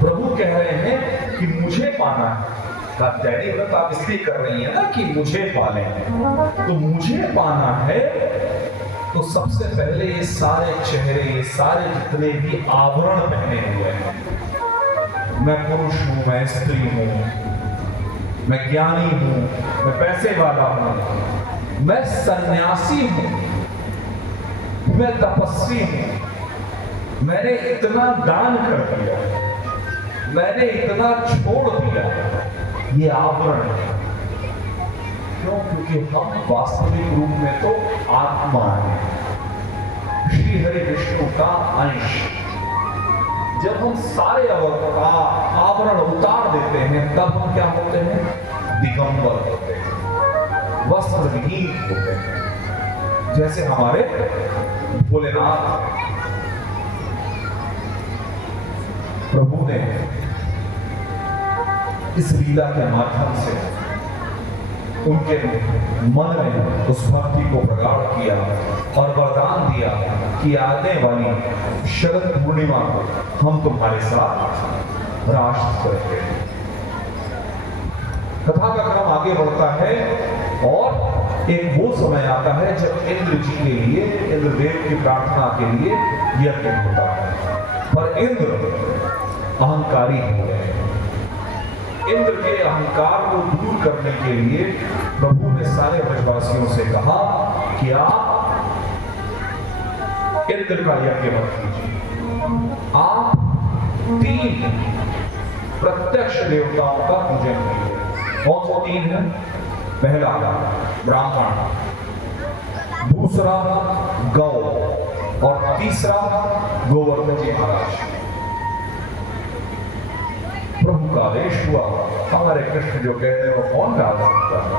प्रभु कह रहे हैं कि मुझे पाना है। कात्यायनी व्रत आप इसलिए कर रही है ना कि मुझे पाले, तो मुझे पाना है तो सबसे पहले ये सारे चेहरे, ये सारे जितने भी आवरण पहने हुए हैं, मैं पुरुष हूं, मैं स्त्री हूं, मैं ज्ञानी हूं, मैं पैसे वाला हूं, मैं सन्यासी हूं, मैं तपस्वी हूं, मैंने इतना दान कर दिया, मैंने इतना छोड़ दिया, ये आवरण है। क्यों? क्योंकि हम वास्तविक रूप में तो आत्मा है, श्री हरि विष्णु का अंश। जब हम सारे आवरण उतार देते हैं तब हम क्या होते हैं? दिगंबर होते हैं, वस्त्र विहीन होते हैं, जैसे हमारे भोलेनाथ। प्रभु ने इस लीला के माध्यम से उनके मन में उस भक्ति को प्रगाढ़ किया और वरदान दिया कि आने वाली शरद पूर्णिमा को हम तुम्हारे साथ राष्ट्र करेंगे। कथा का क्रम आगे बढ़ता है और एक वो समय आता है जब इंद्र जी के लिए, इंद्रदेव की प्रार्थना के लिए यज्ञ होता है, पर इंद्र अहंकारी हो गए। इंद्र के अहंकार को दूर करने के लिए प्रभु ने सारे ब्रजवासियों से कहा कि आप इंद्र का यज्ञ मत कीजिए, आप 3 प्रत्यक्ष देवताओं का पूजन कीजिए। कौन से 3 है? पहला ब्राह्मण, दूसरा गौ और तीसरा गोवर्धन जी महाराज। प्रभु का आदेश हुआ। हमारे कृष्ण जो कहते हैं वो कौन डाल सकता है?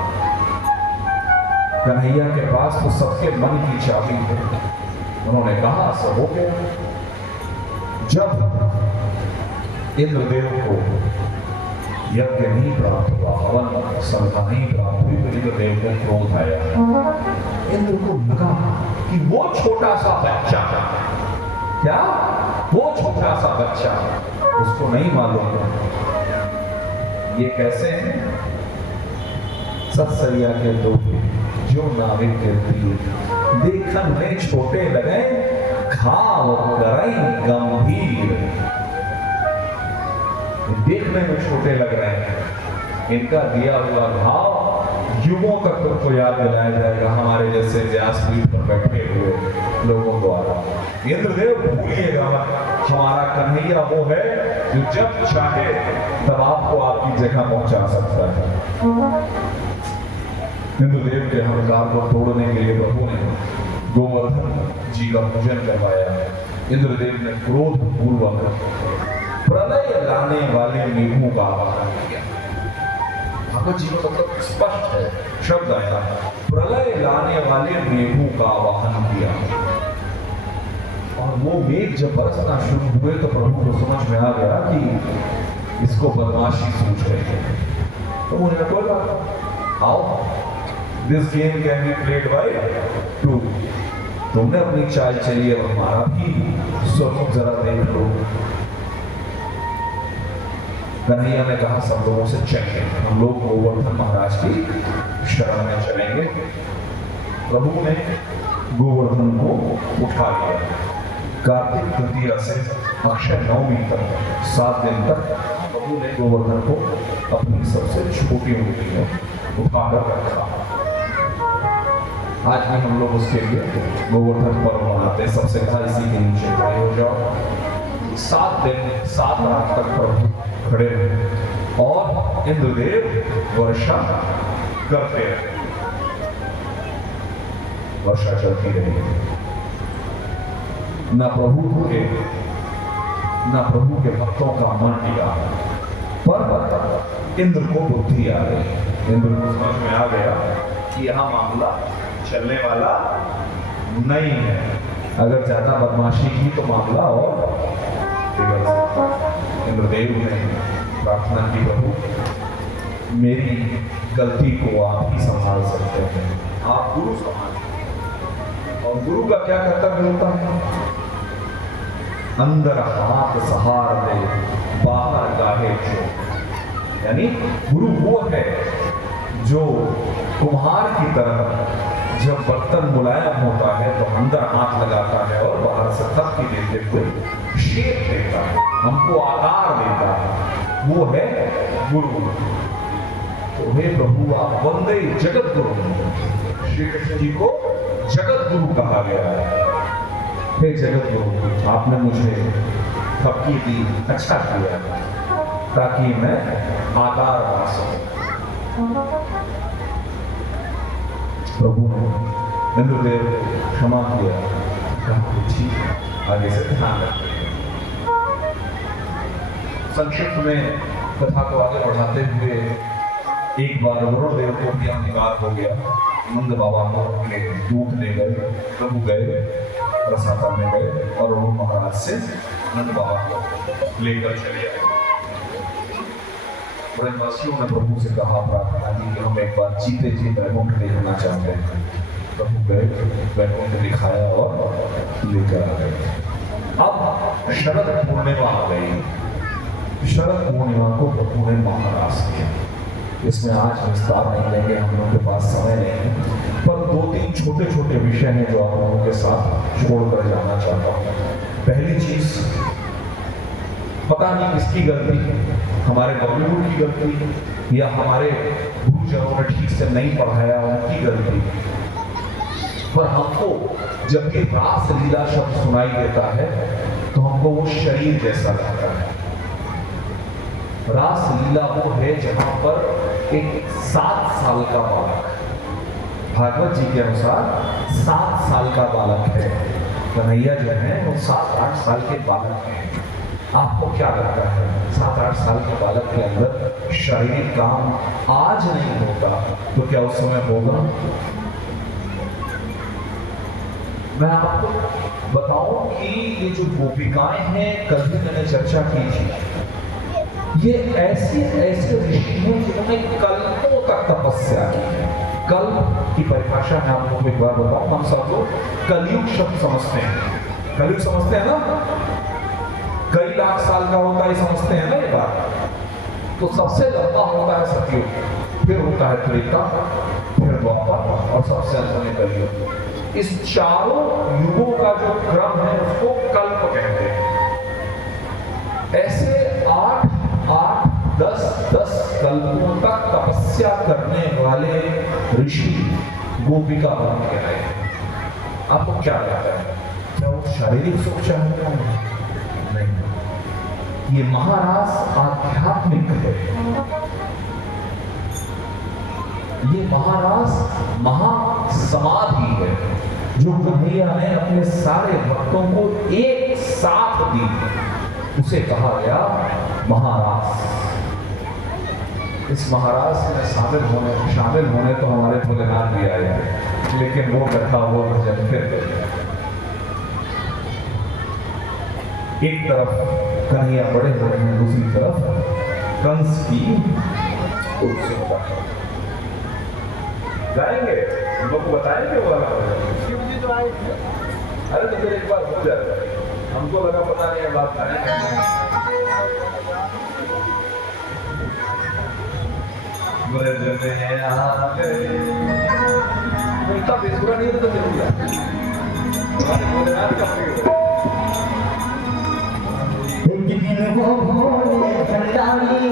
कन्हैया के पास तो सबके मन की चाबी है। उन्होंने कहा सब हो गया। जब इंद्रदेव को यज्ञ नहीं प्राप्त हुआ, हवन संध्या नहीं प्राप्त हुई, तो इंद्रदेव को क्रोध आया। इंद्र को लगा कि वो छोटा सा बच्चा, क्या वो छोटा सा बच्चा, उसको नहीं मालूम ये कैसे हैं? सत्सरिया के दो जो नाविक के तीर, देखन में छोटे लगे, घाव करई गंभीर। देखने में छोटे लग रहे हैं, इनका दिया हुआ घाव युगों तक तुमको याद दिलाया जाएगा, हमारे जैसे व्यासपीठ पर बैठे हुए लोगों द्वारा। इंद्रदेव भूलिएगा, हमारा कन्हैया वो है जो जब चाहे तब आपको आपकी जगह पहुंचा सकता है। इंद्रदेव के अहंकार को तोड़ने के लिए प्रभु ने गोवर्धन जी का पूजन करवाया। इंद्रदेव ने क्रोध पूर्वक प्रलय लाने वाले मेघों का आवाहन किया। भगवत जी का मतलब स्पष्ट है, शब्द आया, प्रलय लाने वाले मेघों का आवाहन किया। और वो मेघ जब बरसना शुरू हुए तो प्रभु को समझ में आ गया कि इसको बदमाशी सूझ रही है। तो उन्होंने बोला, आओ, this game can be played by 2। तुमने अपनी चाल चली, अब हमारा भी स्वरूप जरा देख लो। कन्हैया ने कहा सब लोगों से चलेंगे, हम लोग गोवर्धन महाराज की शरण में चलेंगे। प्रभु ने गोवर्धन को उठा लिया। कार्तिक तृतीया से अक्षय नवमी तक 7 दिन तक प्रभु ने गोवर्धन को अपनी सबसे छोटी मूर्ति में उठाकर रखा। आज भी हम लोग उसके लिए गोवर्धन पर्व मनाते हैं। सबसे कहा इसी के नीचे खड़े हो जाओ। 7 दिन 7 रात तक प्रभु खड़े रहे और इंद्रदेव वर्षा करते रहे। वर्षा चलती रही। न प्रभु के भक्तों का मन टिका, पर इंद्र को बुद्धि आ गई। इंद्र को समझ में आ गया कि यह मामला चलने वाला नहीं है। अगर ज्यादा बदमाशी की तो मामला और बिगड़ सकता। इंद्रदेव ने प्रार्थना की, प्रभु मेरी गलती को आप ही संभाल सकते हैं, आप गुरु संभाल। और गुरु का क्या कर्तव्य होता है? अंदर हाथ सहार दे, बाहर गाहे जो। यानी गुरु वो है जो कुम्हार की तरह जब बर्तन मुलायम होता है तो अंदर हाथ लगाता है और बाहर से थपकी देते हुए शेप देता है, हमको आकार देता है, वो है गुरु। तो हे प्रभु आप वंदे जगत गुरु। श्री कृष्ण जी को जगत गुरु कहा गया है। हे जगत गुरु, आपने मुझे थपकी दी, अच्छा किया, ताकि मैं आकार पा सकूं। प्रभु ने इंद्रदेव को क्षमा किया, कहा ठीक, आगे से ध्यान रखें। संक्षिप्त में कथा को आगे बढ़ाते हुए एक बार वरुण देव को भी अंगीकार हो गया। नंद बाबा को उनके दूत ले गए, प्रभु गए प्रसाद में गए और वो महाराज से नंद बाबा को लेकर चले आए। ब्रजवासियों ने प्रभु से कहा, प्रार्थना की कि हम एक बार जीते जी वैकुंठ देखना चाहते हैं। प्रभु गए, वैकुंठ दिखाया और लेकर आ गए। अब शरद पूर्णिमा आ गई। शरद पूर्णिमा को प्रभु ने महाराज किया। इसमें आज विस्तार नहीं लेंगे, हम लोगों के पास समय नहीं है, पर 2-3 छोटे छोटे विषय हैं जो आप लोगों के साथ छोड़कर जाना चाहता हूँ। पहली चीज, पता नहीं किसकी गलती, हमारे बबलू की गलती या हमारे गुरुजनों ने ठीक से नहीं पढ़ाया उनकी गलती, पर हमको जब भी रास लीला शब्द सुनाई देता है तो हमको वो शरीर जैसा लगता है। रास लीला वो है जहां पर एक 7 साल का बालक, भागवत जी के अनुसार 7 साल का बालक है। कन्हैया जो है वो 7-8 साल के बालक हैं। आपको क्या लगता है 7-8 साल के बालक के अंदर शारीरिक काम आज नहीं होता तो क्या उस समय होगा? मैं आपको बताऊं कि ये जो गोपिकाएं हैं, कल भी मैंने चर्चा की थी, ये ऐसे ऋषि हैं जिन्होंने कल्पों तक तपस्या की है। कल्प की परिभाषा मैं आप लोगों को एक बार बताऊं। हम सब लोग कलयुग शब्द समझते हैं, कलयुग समझते हैं ना, कई लाख साल का होता है समझते हैं ना ये बात। तो सबसे लंबा होता है सतयुग, फिर होता है त्रेता, फिर द्वापर और सबसे अंत में कलयुग। इस चारों युगों का जो क्रम है उसको कल्प कहते हैं। ऐसे 8-10 कल्पों तक तपस्या करने वाले ऋषि गोपिका बन के आए। आपको क्या लगता है, क्या वो शारीरिक सुख चाहते हैं? नहीं, ये महारास आध्यात्मिक है। ये महारास महासमाधि है जो कन्हैया ने अपने सारे भक्तों को एक साथ दी, उसे कहा गया महारास। इस महारास में शामिल होने तो हमारे भोलेनाथ भी आए थे, लेकिन वो कथा वो भजन फिर एक तरफ कन्हैया बड़े हो रहे हैं, दूसरी तरफ कंस की उत्सुकता। गाएंगे, हम लोग को बताएंगे वो वाला शिव जी तो आए थे। अरे तो फिर एक बार हो जाए, हमको लगा पता नहीं है बात करेंगे। ब्रज में आ गए, उनका बेसुरा नहीं तो जरूर है हमारे भोलेनाथ का प्रिय। एक दिन वो भोले भंडारी,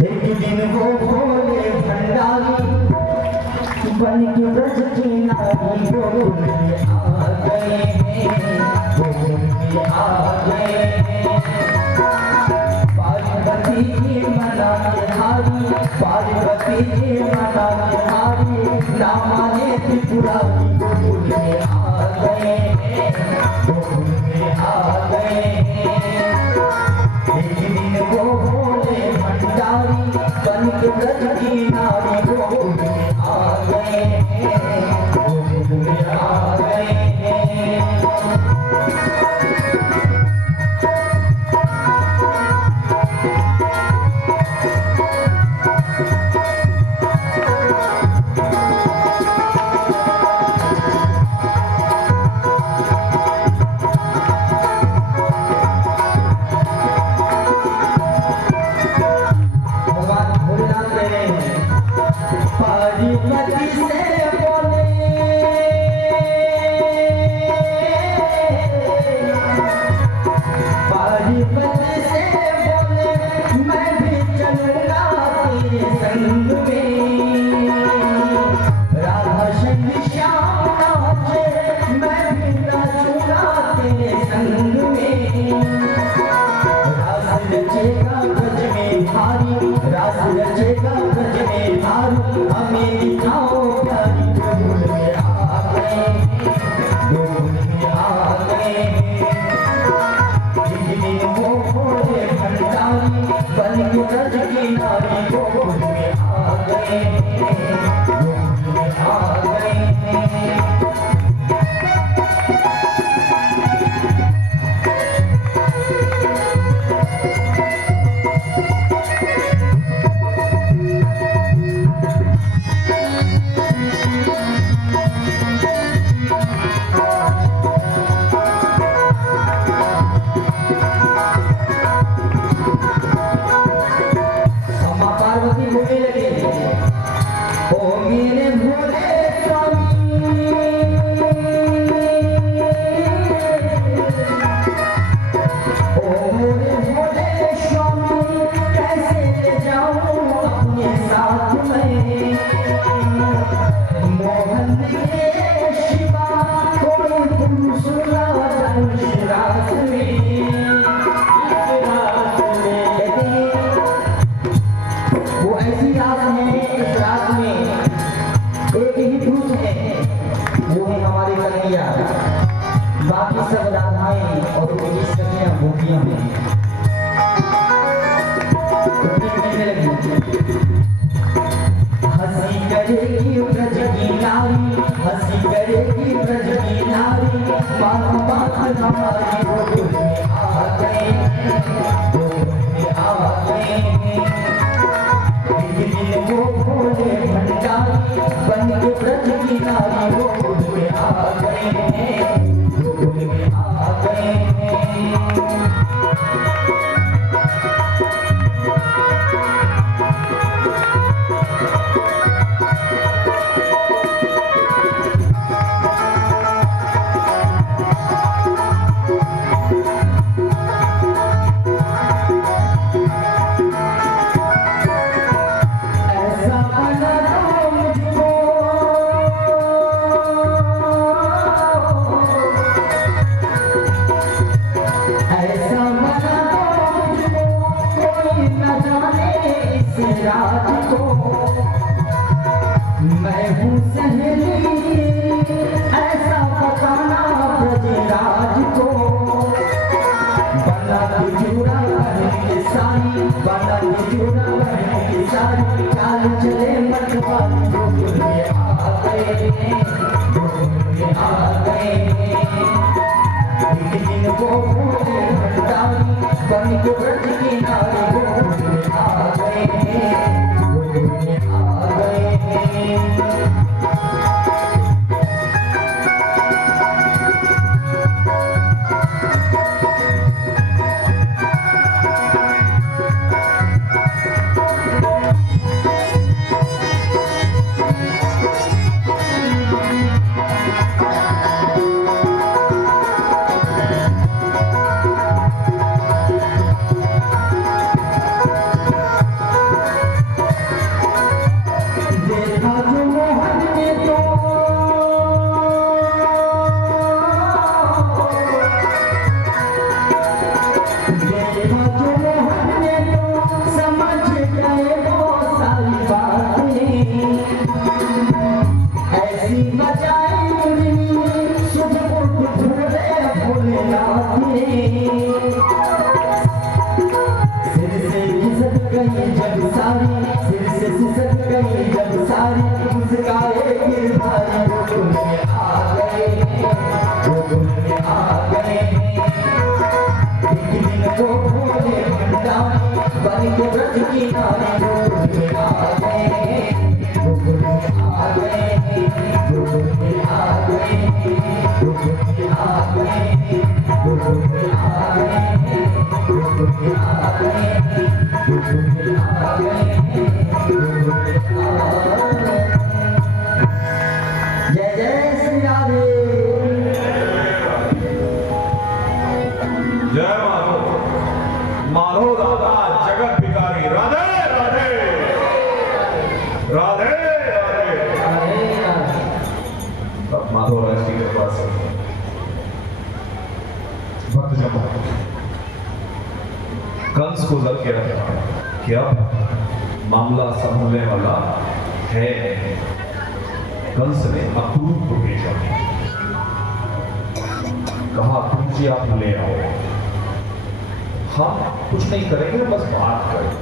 एक दिन वो भोले भंडारी बन के ब्रज की नारी गोकुल में आ गए हैं, गोकुल में आ गए हैं। पार्वती जी मना के हारी, पार्वती जी मना के हारी, ना माने त्रिपुरारी गोकुल में आ गए हैं, गोकुल में आ गए हैं। एक दिन वो भोले भंडारी बन के ब्रज की नारी गोकुल में आ गए हैं, गोकुल में आ गए हैं। रास रचेगा ब्रज में भारी, हमें दिखाओ प्यारी गोकुल में आ गए, गोकुल में आ गए। एक दिन वो भोले भंडारी बन के ब्रज की नारी गोकुल में आ गए, गोकुल में आ गए। बाकी सब राधाएं और उनकी सखियां गोपियां हैं। हंसी करेगी ब्रज की नारी, हंसी करेगी ब्रज की नारी, बात बात हमारी गोकुल में आ गए, गोकुल में आ गए। एक दिन वो भोले भंडारी बन के ब्रज की नारी गोकुल में आ गए, गोकुल में आ गए। मैं हूँ सहेली ऐसा बताना ब्रजराज को, बना जुड़ा के सारी, बना जुड़ा के सारी, चाल चले मठवाली गोकुल में आ गए, गोकुल में आ गए। एक दिन वो भोले भंडारी बन के ब्रज की नारी गोकुल में आ गए, गोकुल में आ गए। जय जय श्री राधे। जय माधो दादा जगत भिखारी राधे राधे राधे राधे। माधव राज की कृपा से भक्त जमा कंस को लग गया क्या मामला संभलने वाला है नहीं। कंस ने अक्रूर को भेजा, कहा अक्रूर जी आप ले आओ, हाँ कुछ नहीं करेंगे बस बात करें।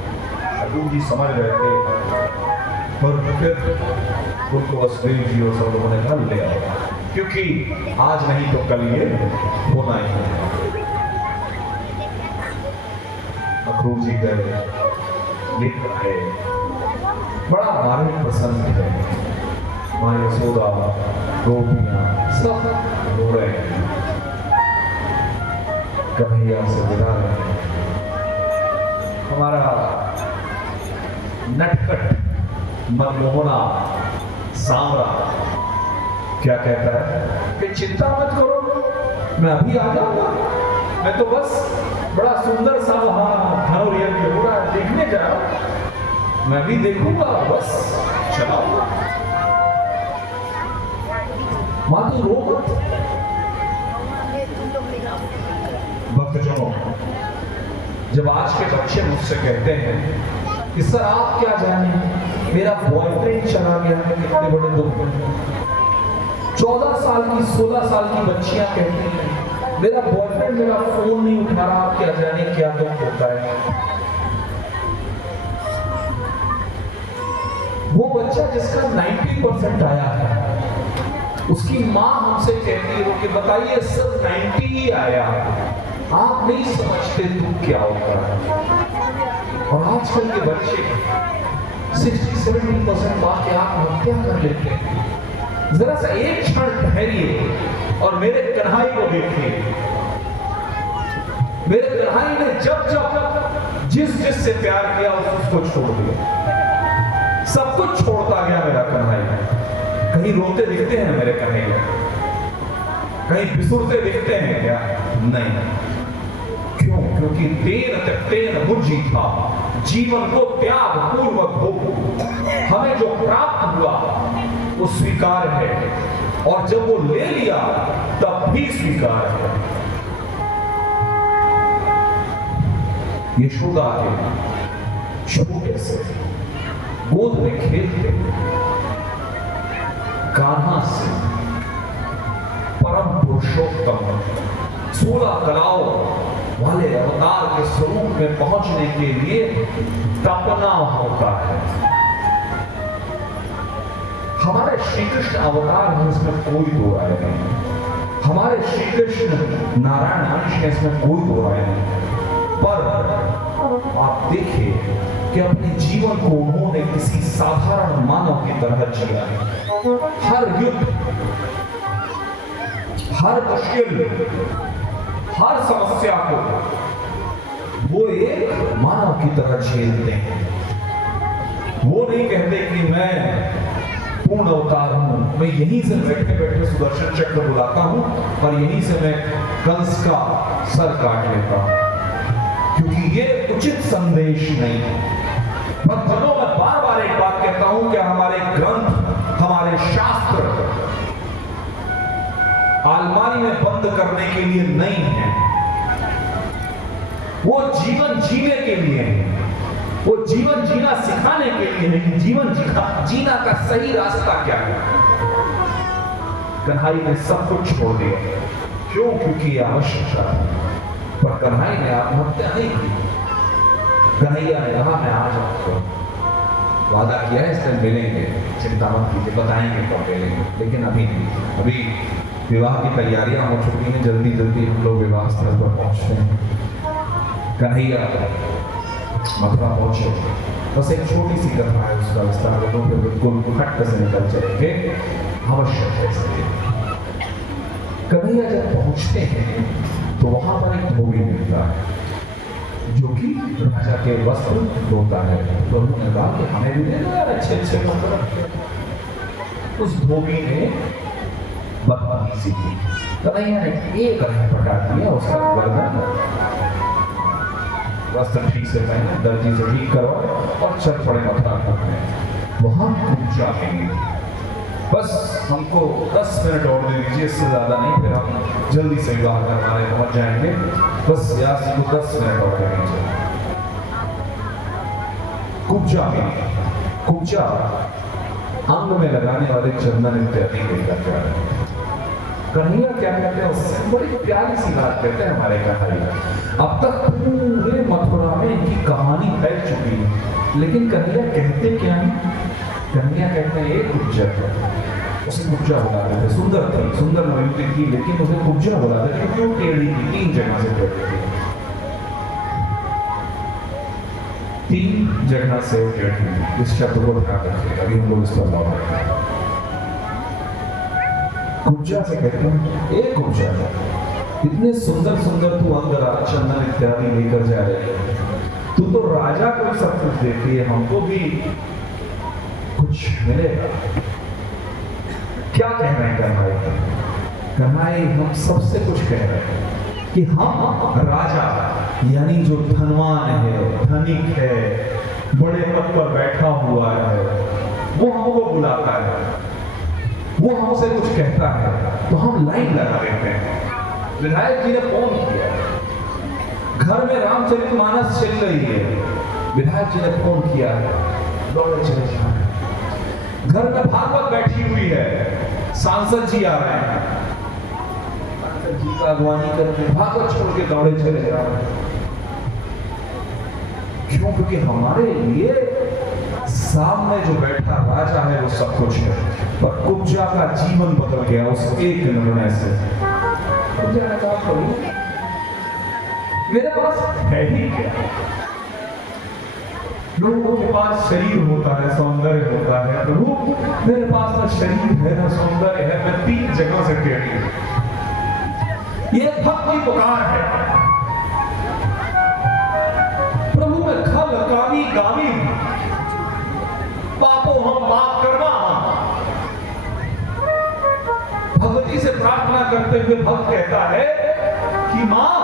अक्रूर जी समझ रहे थे, और फिर उनको वसुदेव जी और सब लोगों ने कहा ले आओ, क्योंकि आज नहीं तो कल ये होना ही है। अक्रूर जी गए, लेकर आए, बड़ा मारे पसंद है, माँ यशोदा गोपियां सब रो रहे हैं, कन्हैया से विदा रहे हैं। हमारा नटखट मनमोहना सांवरा क्या कहता है कि चिंता मत करो, मैं अभी आ जाऊंगा, मैं तो बस बड़ा सुंदर सा वहां धनोरिया की घोड़ा देखने जा रहा हूं, मैं भी देखूंगा, बस चलाऊंगा। माँ तू रो मत। भक्तजनों, जब आज के बच्चे मुझसे कहते हैं कि सर आप क्या जाने मेरा बॉयफ्रेंड चला गया है, कितने बड़े दुख में। 14 साल की 16 साल की बच्चियां कहती हैं मेरा बॉयफ्रेंड मेरा फोन नहीं उठा रहा, आप क्या जाने क्या दुख होता है। वो बच्चा जिसका 90% आया है, उसकी माँ हमसे कहती है कि बताइए सर 90 ही आया, आप नहीं समझते दुख क्या होता है। और आजकल के बच्चे 60-70% बात आत्महत्या कर लेते हैं। जरा सा एक क्षण ठहरिए और मेरे कन्हई को देखिए। मेरे कन्हई ने जब जब जिस से प्यार किया उसको छोड़ दिया, सब कुछ छोड़ता गया मेरा कन्हई। कहीं रोते दिखते हैं मेरे कन्हैया, कहीं बिसुरते दिखते हैं क्या? नहीं। क्यों? क्योंकि तेन त्यक्तेन मुझी था, जीवन को त्याग पूर्वक भोग। हमें जो प्राप्त हुआ वो स्वीकार है, और जब वो ले लिया तब भी स्वीकार है। यशोदा के छोटे से गोद में खेलते कान्हा से परम पुरुषोत्तम 16 कलाओं वाले अवतार के स्वरूप में पहुंचने के लिए तपना होता है। हमारे श्री कृष्ण अवतार है, इसमें कोई दो राय नहीं। हमारे श्री कृष्ण नारायण अंश है, इसमें कोई दो राय नहीं। पर आप देखिए कि अपने जीवन को उन्होंने किसी साधारण मानव की तरह जिया है। हर युद्ध, हर मुश्किल, हर समस्या को वो एक मानव की तरह झेलते हैं। वो नहीं कहते कि मैं पूर्ण अवतार हूं, मैं यहीं से बैठे बैठे सुदर्शन चक्र बुलाता हूं और यहीं से मैं कंस का सर काट लेता हूं, क्योंकि ये उचित संदेश नहीं है। भक्तों, मैं बार बार एक बात कहता हूं कि हमारे ग्रंथ, हमारे शास्त्र अलमारी में बंद करने के लिए नहीं है, वो जीवन जीने के लिए है। वो जीवन जीना सिखाने के लिए है कि जीवन जीना का सही रास्ता क्या है। कन्हई ने सब कुछ छोड़ दिया। क्यों? क्योंकि ये आवश्यक था। पर कन्हई ने आत्महत्या नहीं की। कन्हैया ने कहा मैं आज आपको वादा किया है, इससे मिलेंगे, चिंता मत कीजिए, बताएंगे कब मिलेंगे, लेकिन अभी नहीं। अभी विवाह की तैयारियां हो चुकी हैं, जल्दी जल्दी हम लोग विवाह स्थल पर पहुंचते हैं। कन्हैया मथुरा पहुंचे। बस एक छोटी सी कथा है, उसका विस्तार करूं फिर बिल्कुल हट से निकल चलेंगे, आवश्यक है इसलिए। कन्हैया जब पहुंचते हैं तो वहां पर एक धोबी मिलता है जो कि राजा के वस्त्र धोता है। प्रभु ने कहा कि हमें भी दे दो यार, अच्छे अच्छे वस्त्र। उस धोबी ने बदतमीजी की। कन्हैया ने एक पटा दिया, उसका गर्दन वस्त्र ठीक से पहने, दर्जी से ठीक करवाए और चल पड़े मथुरा में। वहां पूजा करेंगे, बस हमको 10 मिनट और दे दीजिए, इससे ज्यादा नहीं, फिर हम जल्दी से विवाह करवाने पहुंच जाएंगे। बस व्यास जी को 10 मिनट और दे दीजिए। कुब्जा में कुब्जा अंग में लगाने वाले चंदन इत्यादि लेकर जा रहे हैं। कन्हैया क्या कहते हैं उससे बड़ी प्यारी सी बात कहते हैं हमारे कन्हैया। अब तक पूरे मथुरा में इनकी कहानी फैल चुकी है, लेकिन कन्हैया कहते क्या है? कन्हैया कहते हैं एक कुब्जा है, उसे कुब्जा बुलाते थे। सुंदर थी, सुंदर नवयुवती थी, लेकिन उसे कुब्जा बुलाते थे क्योंकि वो टेढ़ी थी, 3 जगह से टेढ़ी थी, 3 जगह से टेढ़ी थी। इस शब्द को ध्यान रखिए, अभी हम लोग इस पर गौर करेंगे। कुब्जा से कहते हैं एक कुब्जा, इतने सुंदर सुंदर तू अंगरा चंदन इत्यादि लेकर जा रहे है, तू तो राजा को सब कुछ देती है, हमको भी कुछ मिलेगा। क्या कह रहे हैं कन्हैया? कन्हैया हम सबसे कुछ कह रहे हैं कि हम राजा यानी जो धनवान है, धनिक है, बड़े पद पर बैठा हुआ है, वो हमको बुलाता है, वो हमसे कुछ कहता है तो हम लाइन लगा देते हैं। विधायक जी ने फोन किया, घर में रामचरितमानस चल रही है, विधायक जी ने फोन किया, दौड़े चले जा रहे हैं। घर में भागवत बैठी हुई है, सांसद जी आ रहे हैं, सांसद जी का अगवानी करके भागवत छोड़ के दौड़े चले जा रहे हैं। क्यों? क्योंकि हमारे लिए सामने जो बैठा राजा है वो सब कुछ है, पर कुब्जा का जीवन बदल गया उस एक निर्णय से। कुब्जा ने कहा प्रभु मेरे पास है ही क्या? लोगों के पास शरीर होता है, सौंदर्य होता है, प्रभु मेरे पास ना शरीर है ना सौंदर्य है, मैं 3 जगह से टेढ़ी हूं। ये भक्त की पुकार है, प्रभु मैं खल कामी गामी हूं, पापो हम पाप करवा। भगवती से प्रार्थना करते हुए भक्त कहता है कि मां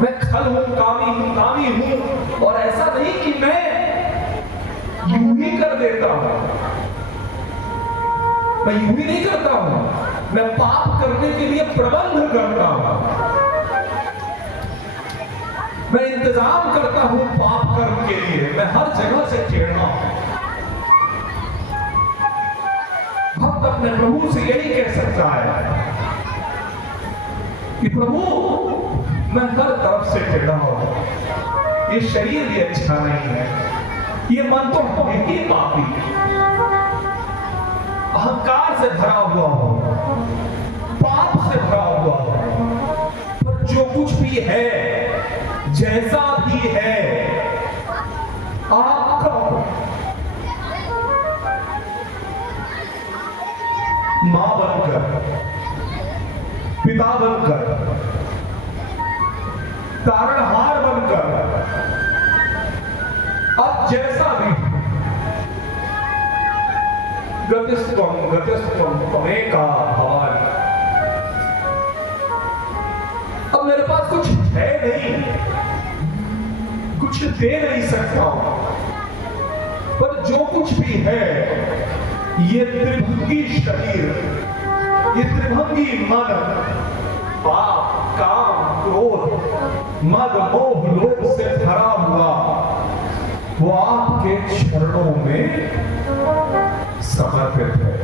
मैं खल हूं, कामी हूं, और ऐसा नहीं कि मैं यूं ही कर देता हूं, मैं यूं ही नहीं करता हूं, मैं पाप करने के लिए प्रबंध करता हूं, मैं इंतजाम करता हूं पाप कर्म के लिए, मैं हर जगह से टेढ़ा हूं। भक्त अपने प्रभु से यही कह सकता है कि प्रभु मैं हर तरफ से टेढ़ा हूं, ये शरीर भी अच्छा नहीं है, ये मन तो है ही पापी, अहंकार से भरा हुआ हो, पाप से भरा हुआ हो, पर जो कुछ भी है, जैसा भी है, आपका मां बनकर, पिता बनकर, तारणहार बनकर, अब जैसा भी गतिस्त्वम त्वमेका भवानी, अब मेरे पास कुछ है नहीं, कुछ दे नहीं सकता हूं, पर जो कुछ भी है, ये त्रिभंगी शरीर, ये त्रिभंगी मन, पाप काम क्रोध मद मोह लोभ से भरा हुआ, वो आपके चरणों में समर्पित है।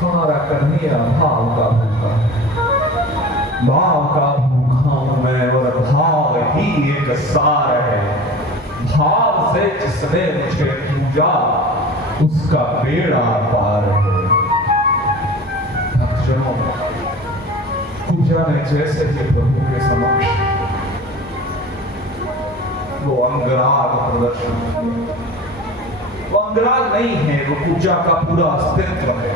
हमारा कन्हैया भाव का भूखा, भाव का भूखा हूं मैं, और भाव ही एक सार है, भाव से जिसने मुझे पूजा उसका बेड़ा पार है। भक्तजनों, पूजा ने जैसे कि प्रभु के समक्ष वो अंगराग प्रदर्शन किया, वो अंगराग नहीं है, वो पूजा का पूरा अस्तित्व है।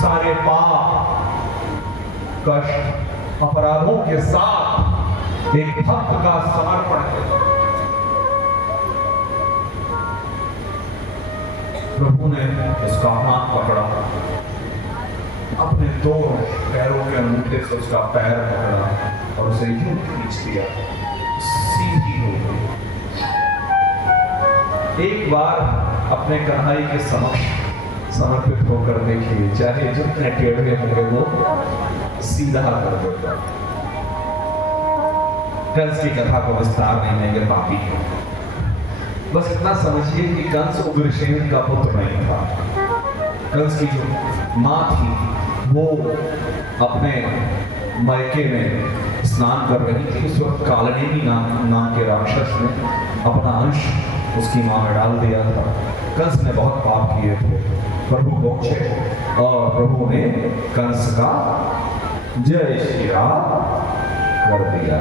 सारे पाप कष्ट अपराधों के साथ एक भक्त का समर्पण है। प्रभु ने उसका हाथ पकड़ा, अपने 2 पैरों के अंगूठे से उसका पैर पकड़ा और उसे यूं खींच दिया, सीधी हो गई। एक बार अपने कन्हैया के समक्ष समर्पित होकर देखिए, चाहे जितने टेढ़े होंगे वो सीधा कर देता। कंस की कथा को विस्तार नहीं देंगे, पापी है। बस इतना समझिए कि कंस उग्रसेन का पुत्र नहीं था। कंस की जो माँ थी वो अपने मायके में स्नान कर रही थी। उस वक्त कालनेमी नाम के राक्षस ने अपना अंश उसकी माँ में डाल दिया था। कंस ने बहुत पाप किए थे। प्रभु पहुंचे और प्रभु ने कंस का जय श्री राम कर दिया।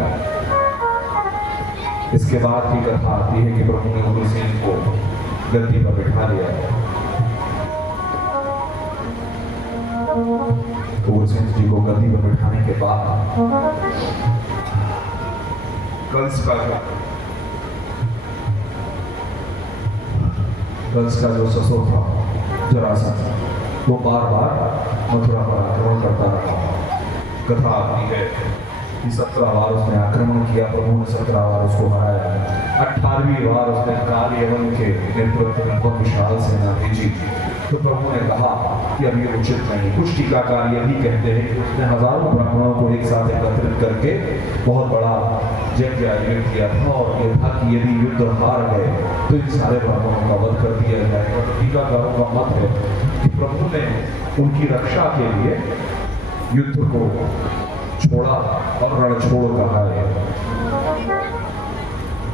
इसके बाद की कथा आती है कि प्रभु ने उग्रसेन को गद्दी पर बिठा लिया। उग्रसेन जी को गद्दी पर बिठाने के बाद कंस का जो ससुर था जरासंध, वो बार बार मथुरा पर आक्रमण करता रहा। कथा आती है कि 17 बार उसने आक्रमण किया, प्रभु ने 17 बार उसको हराया। 18वीं बार उसने काल यवन के नेतृत्व में बहुत विशाल सेना भेजी। तो प्रभु ने कहा कि अब ये उचित नहीं। कुछ टीकाकार ये भी कहते हैं कि उसने हजारों ब्राह्मणों को एक साथ एकत्रित करके बहुत बड़ा यज्ञ आयोजित किया था और ये था कि यदि युद्ध हार गए तो इन सारे ब्राह्मणों का वध कर दिया जाएगा। तो टीकाकारों का मत है कि प्रभु ने उनकी रक्षा के लिए युद्ध को छोड़ा और रणछोड़ कहा है।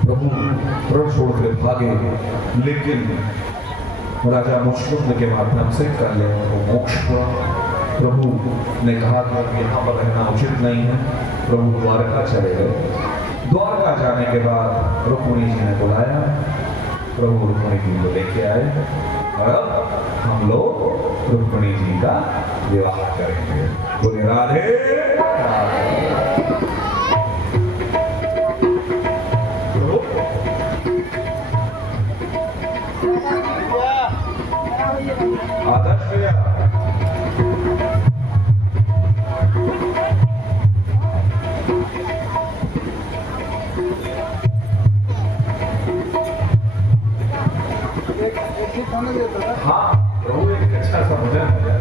प्रभु रण छोड़ कर भागे, लेकिन राजा मुचकुंद के माध्यम से कल्याण को मोक्ष हुआ। प्रभु ने कहा कि अब यहाँ पर रहना उचित नहीं है। प्रभु द्वारका चले गए। द्वारका जाने के बाद रुक्मिणी जी ने बुलाया। प्रभु रुक्मिणी जी को लेके आए और अब हम लोग रुक्मिणी जी का विवाह करेंगे। बोले राधे आदर्श भैया। हाँ, प्रभु एक अच्छा सा भजन हो जाए।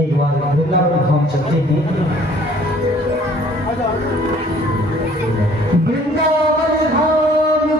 एक बार वृंदावन हम चलते हैं।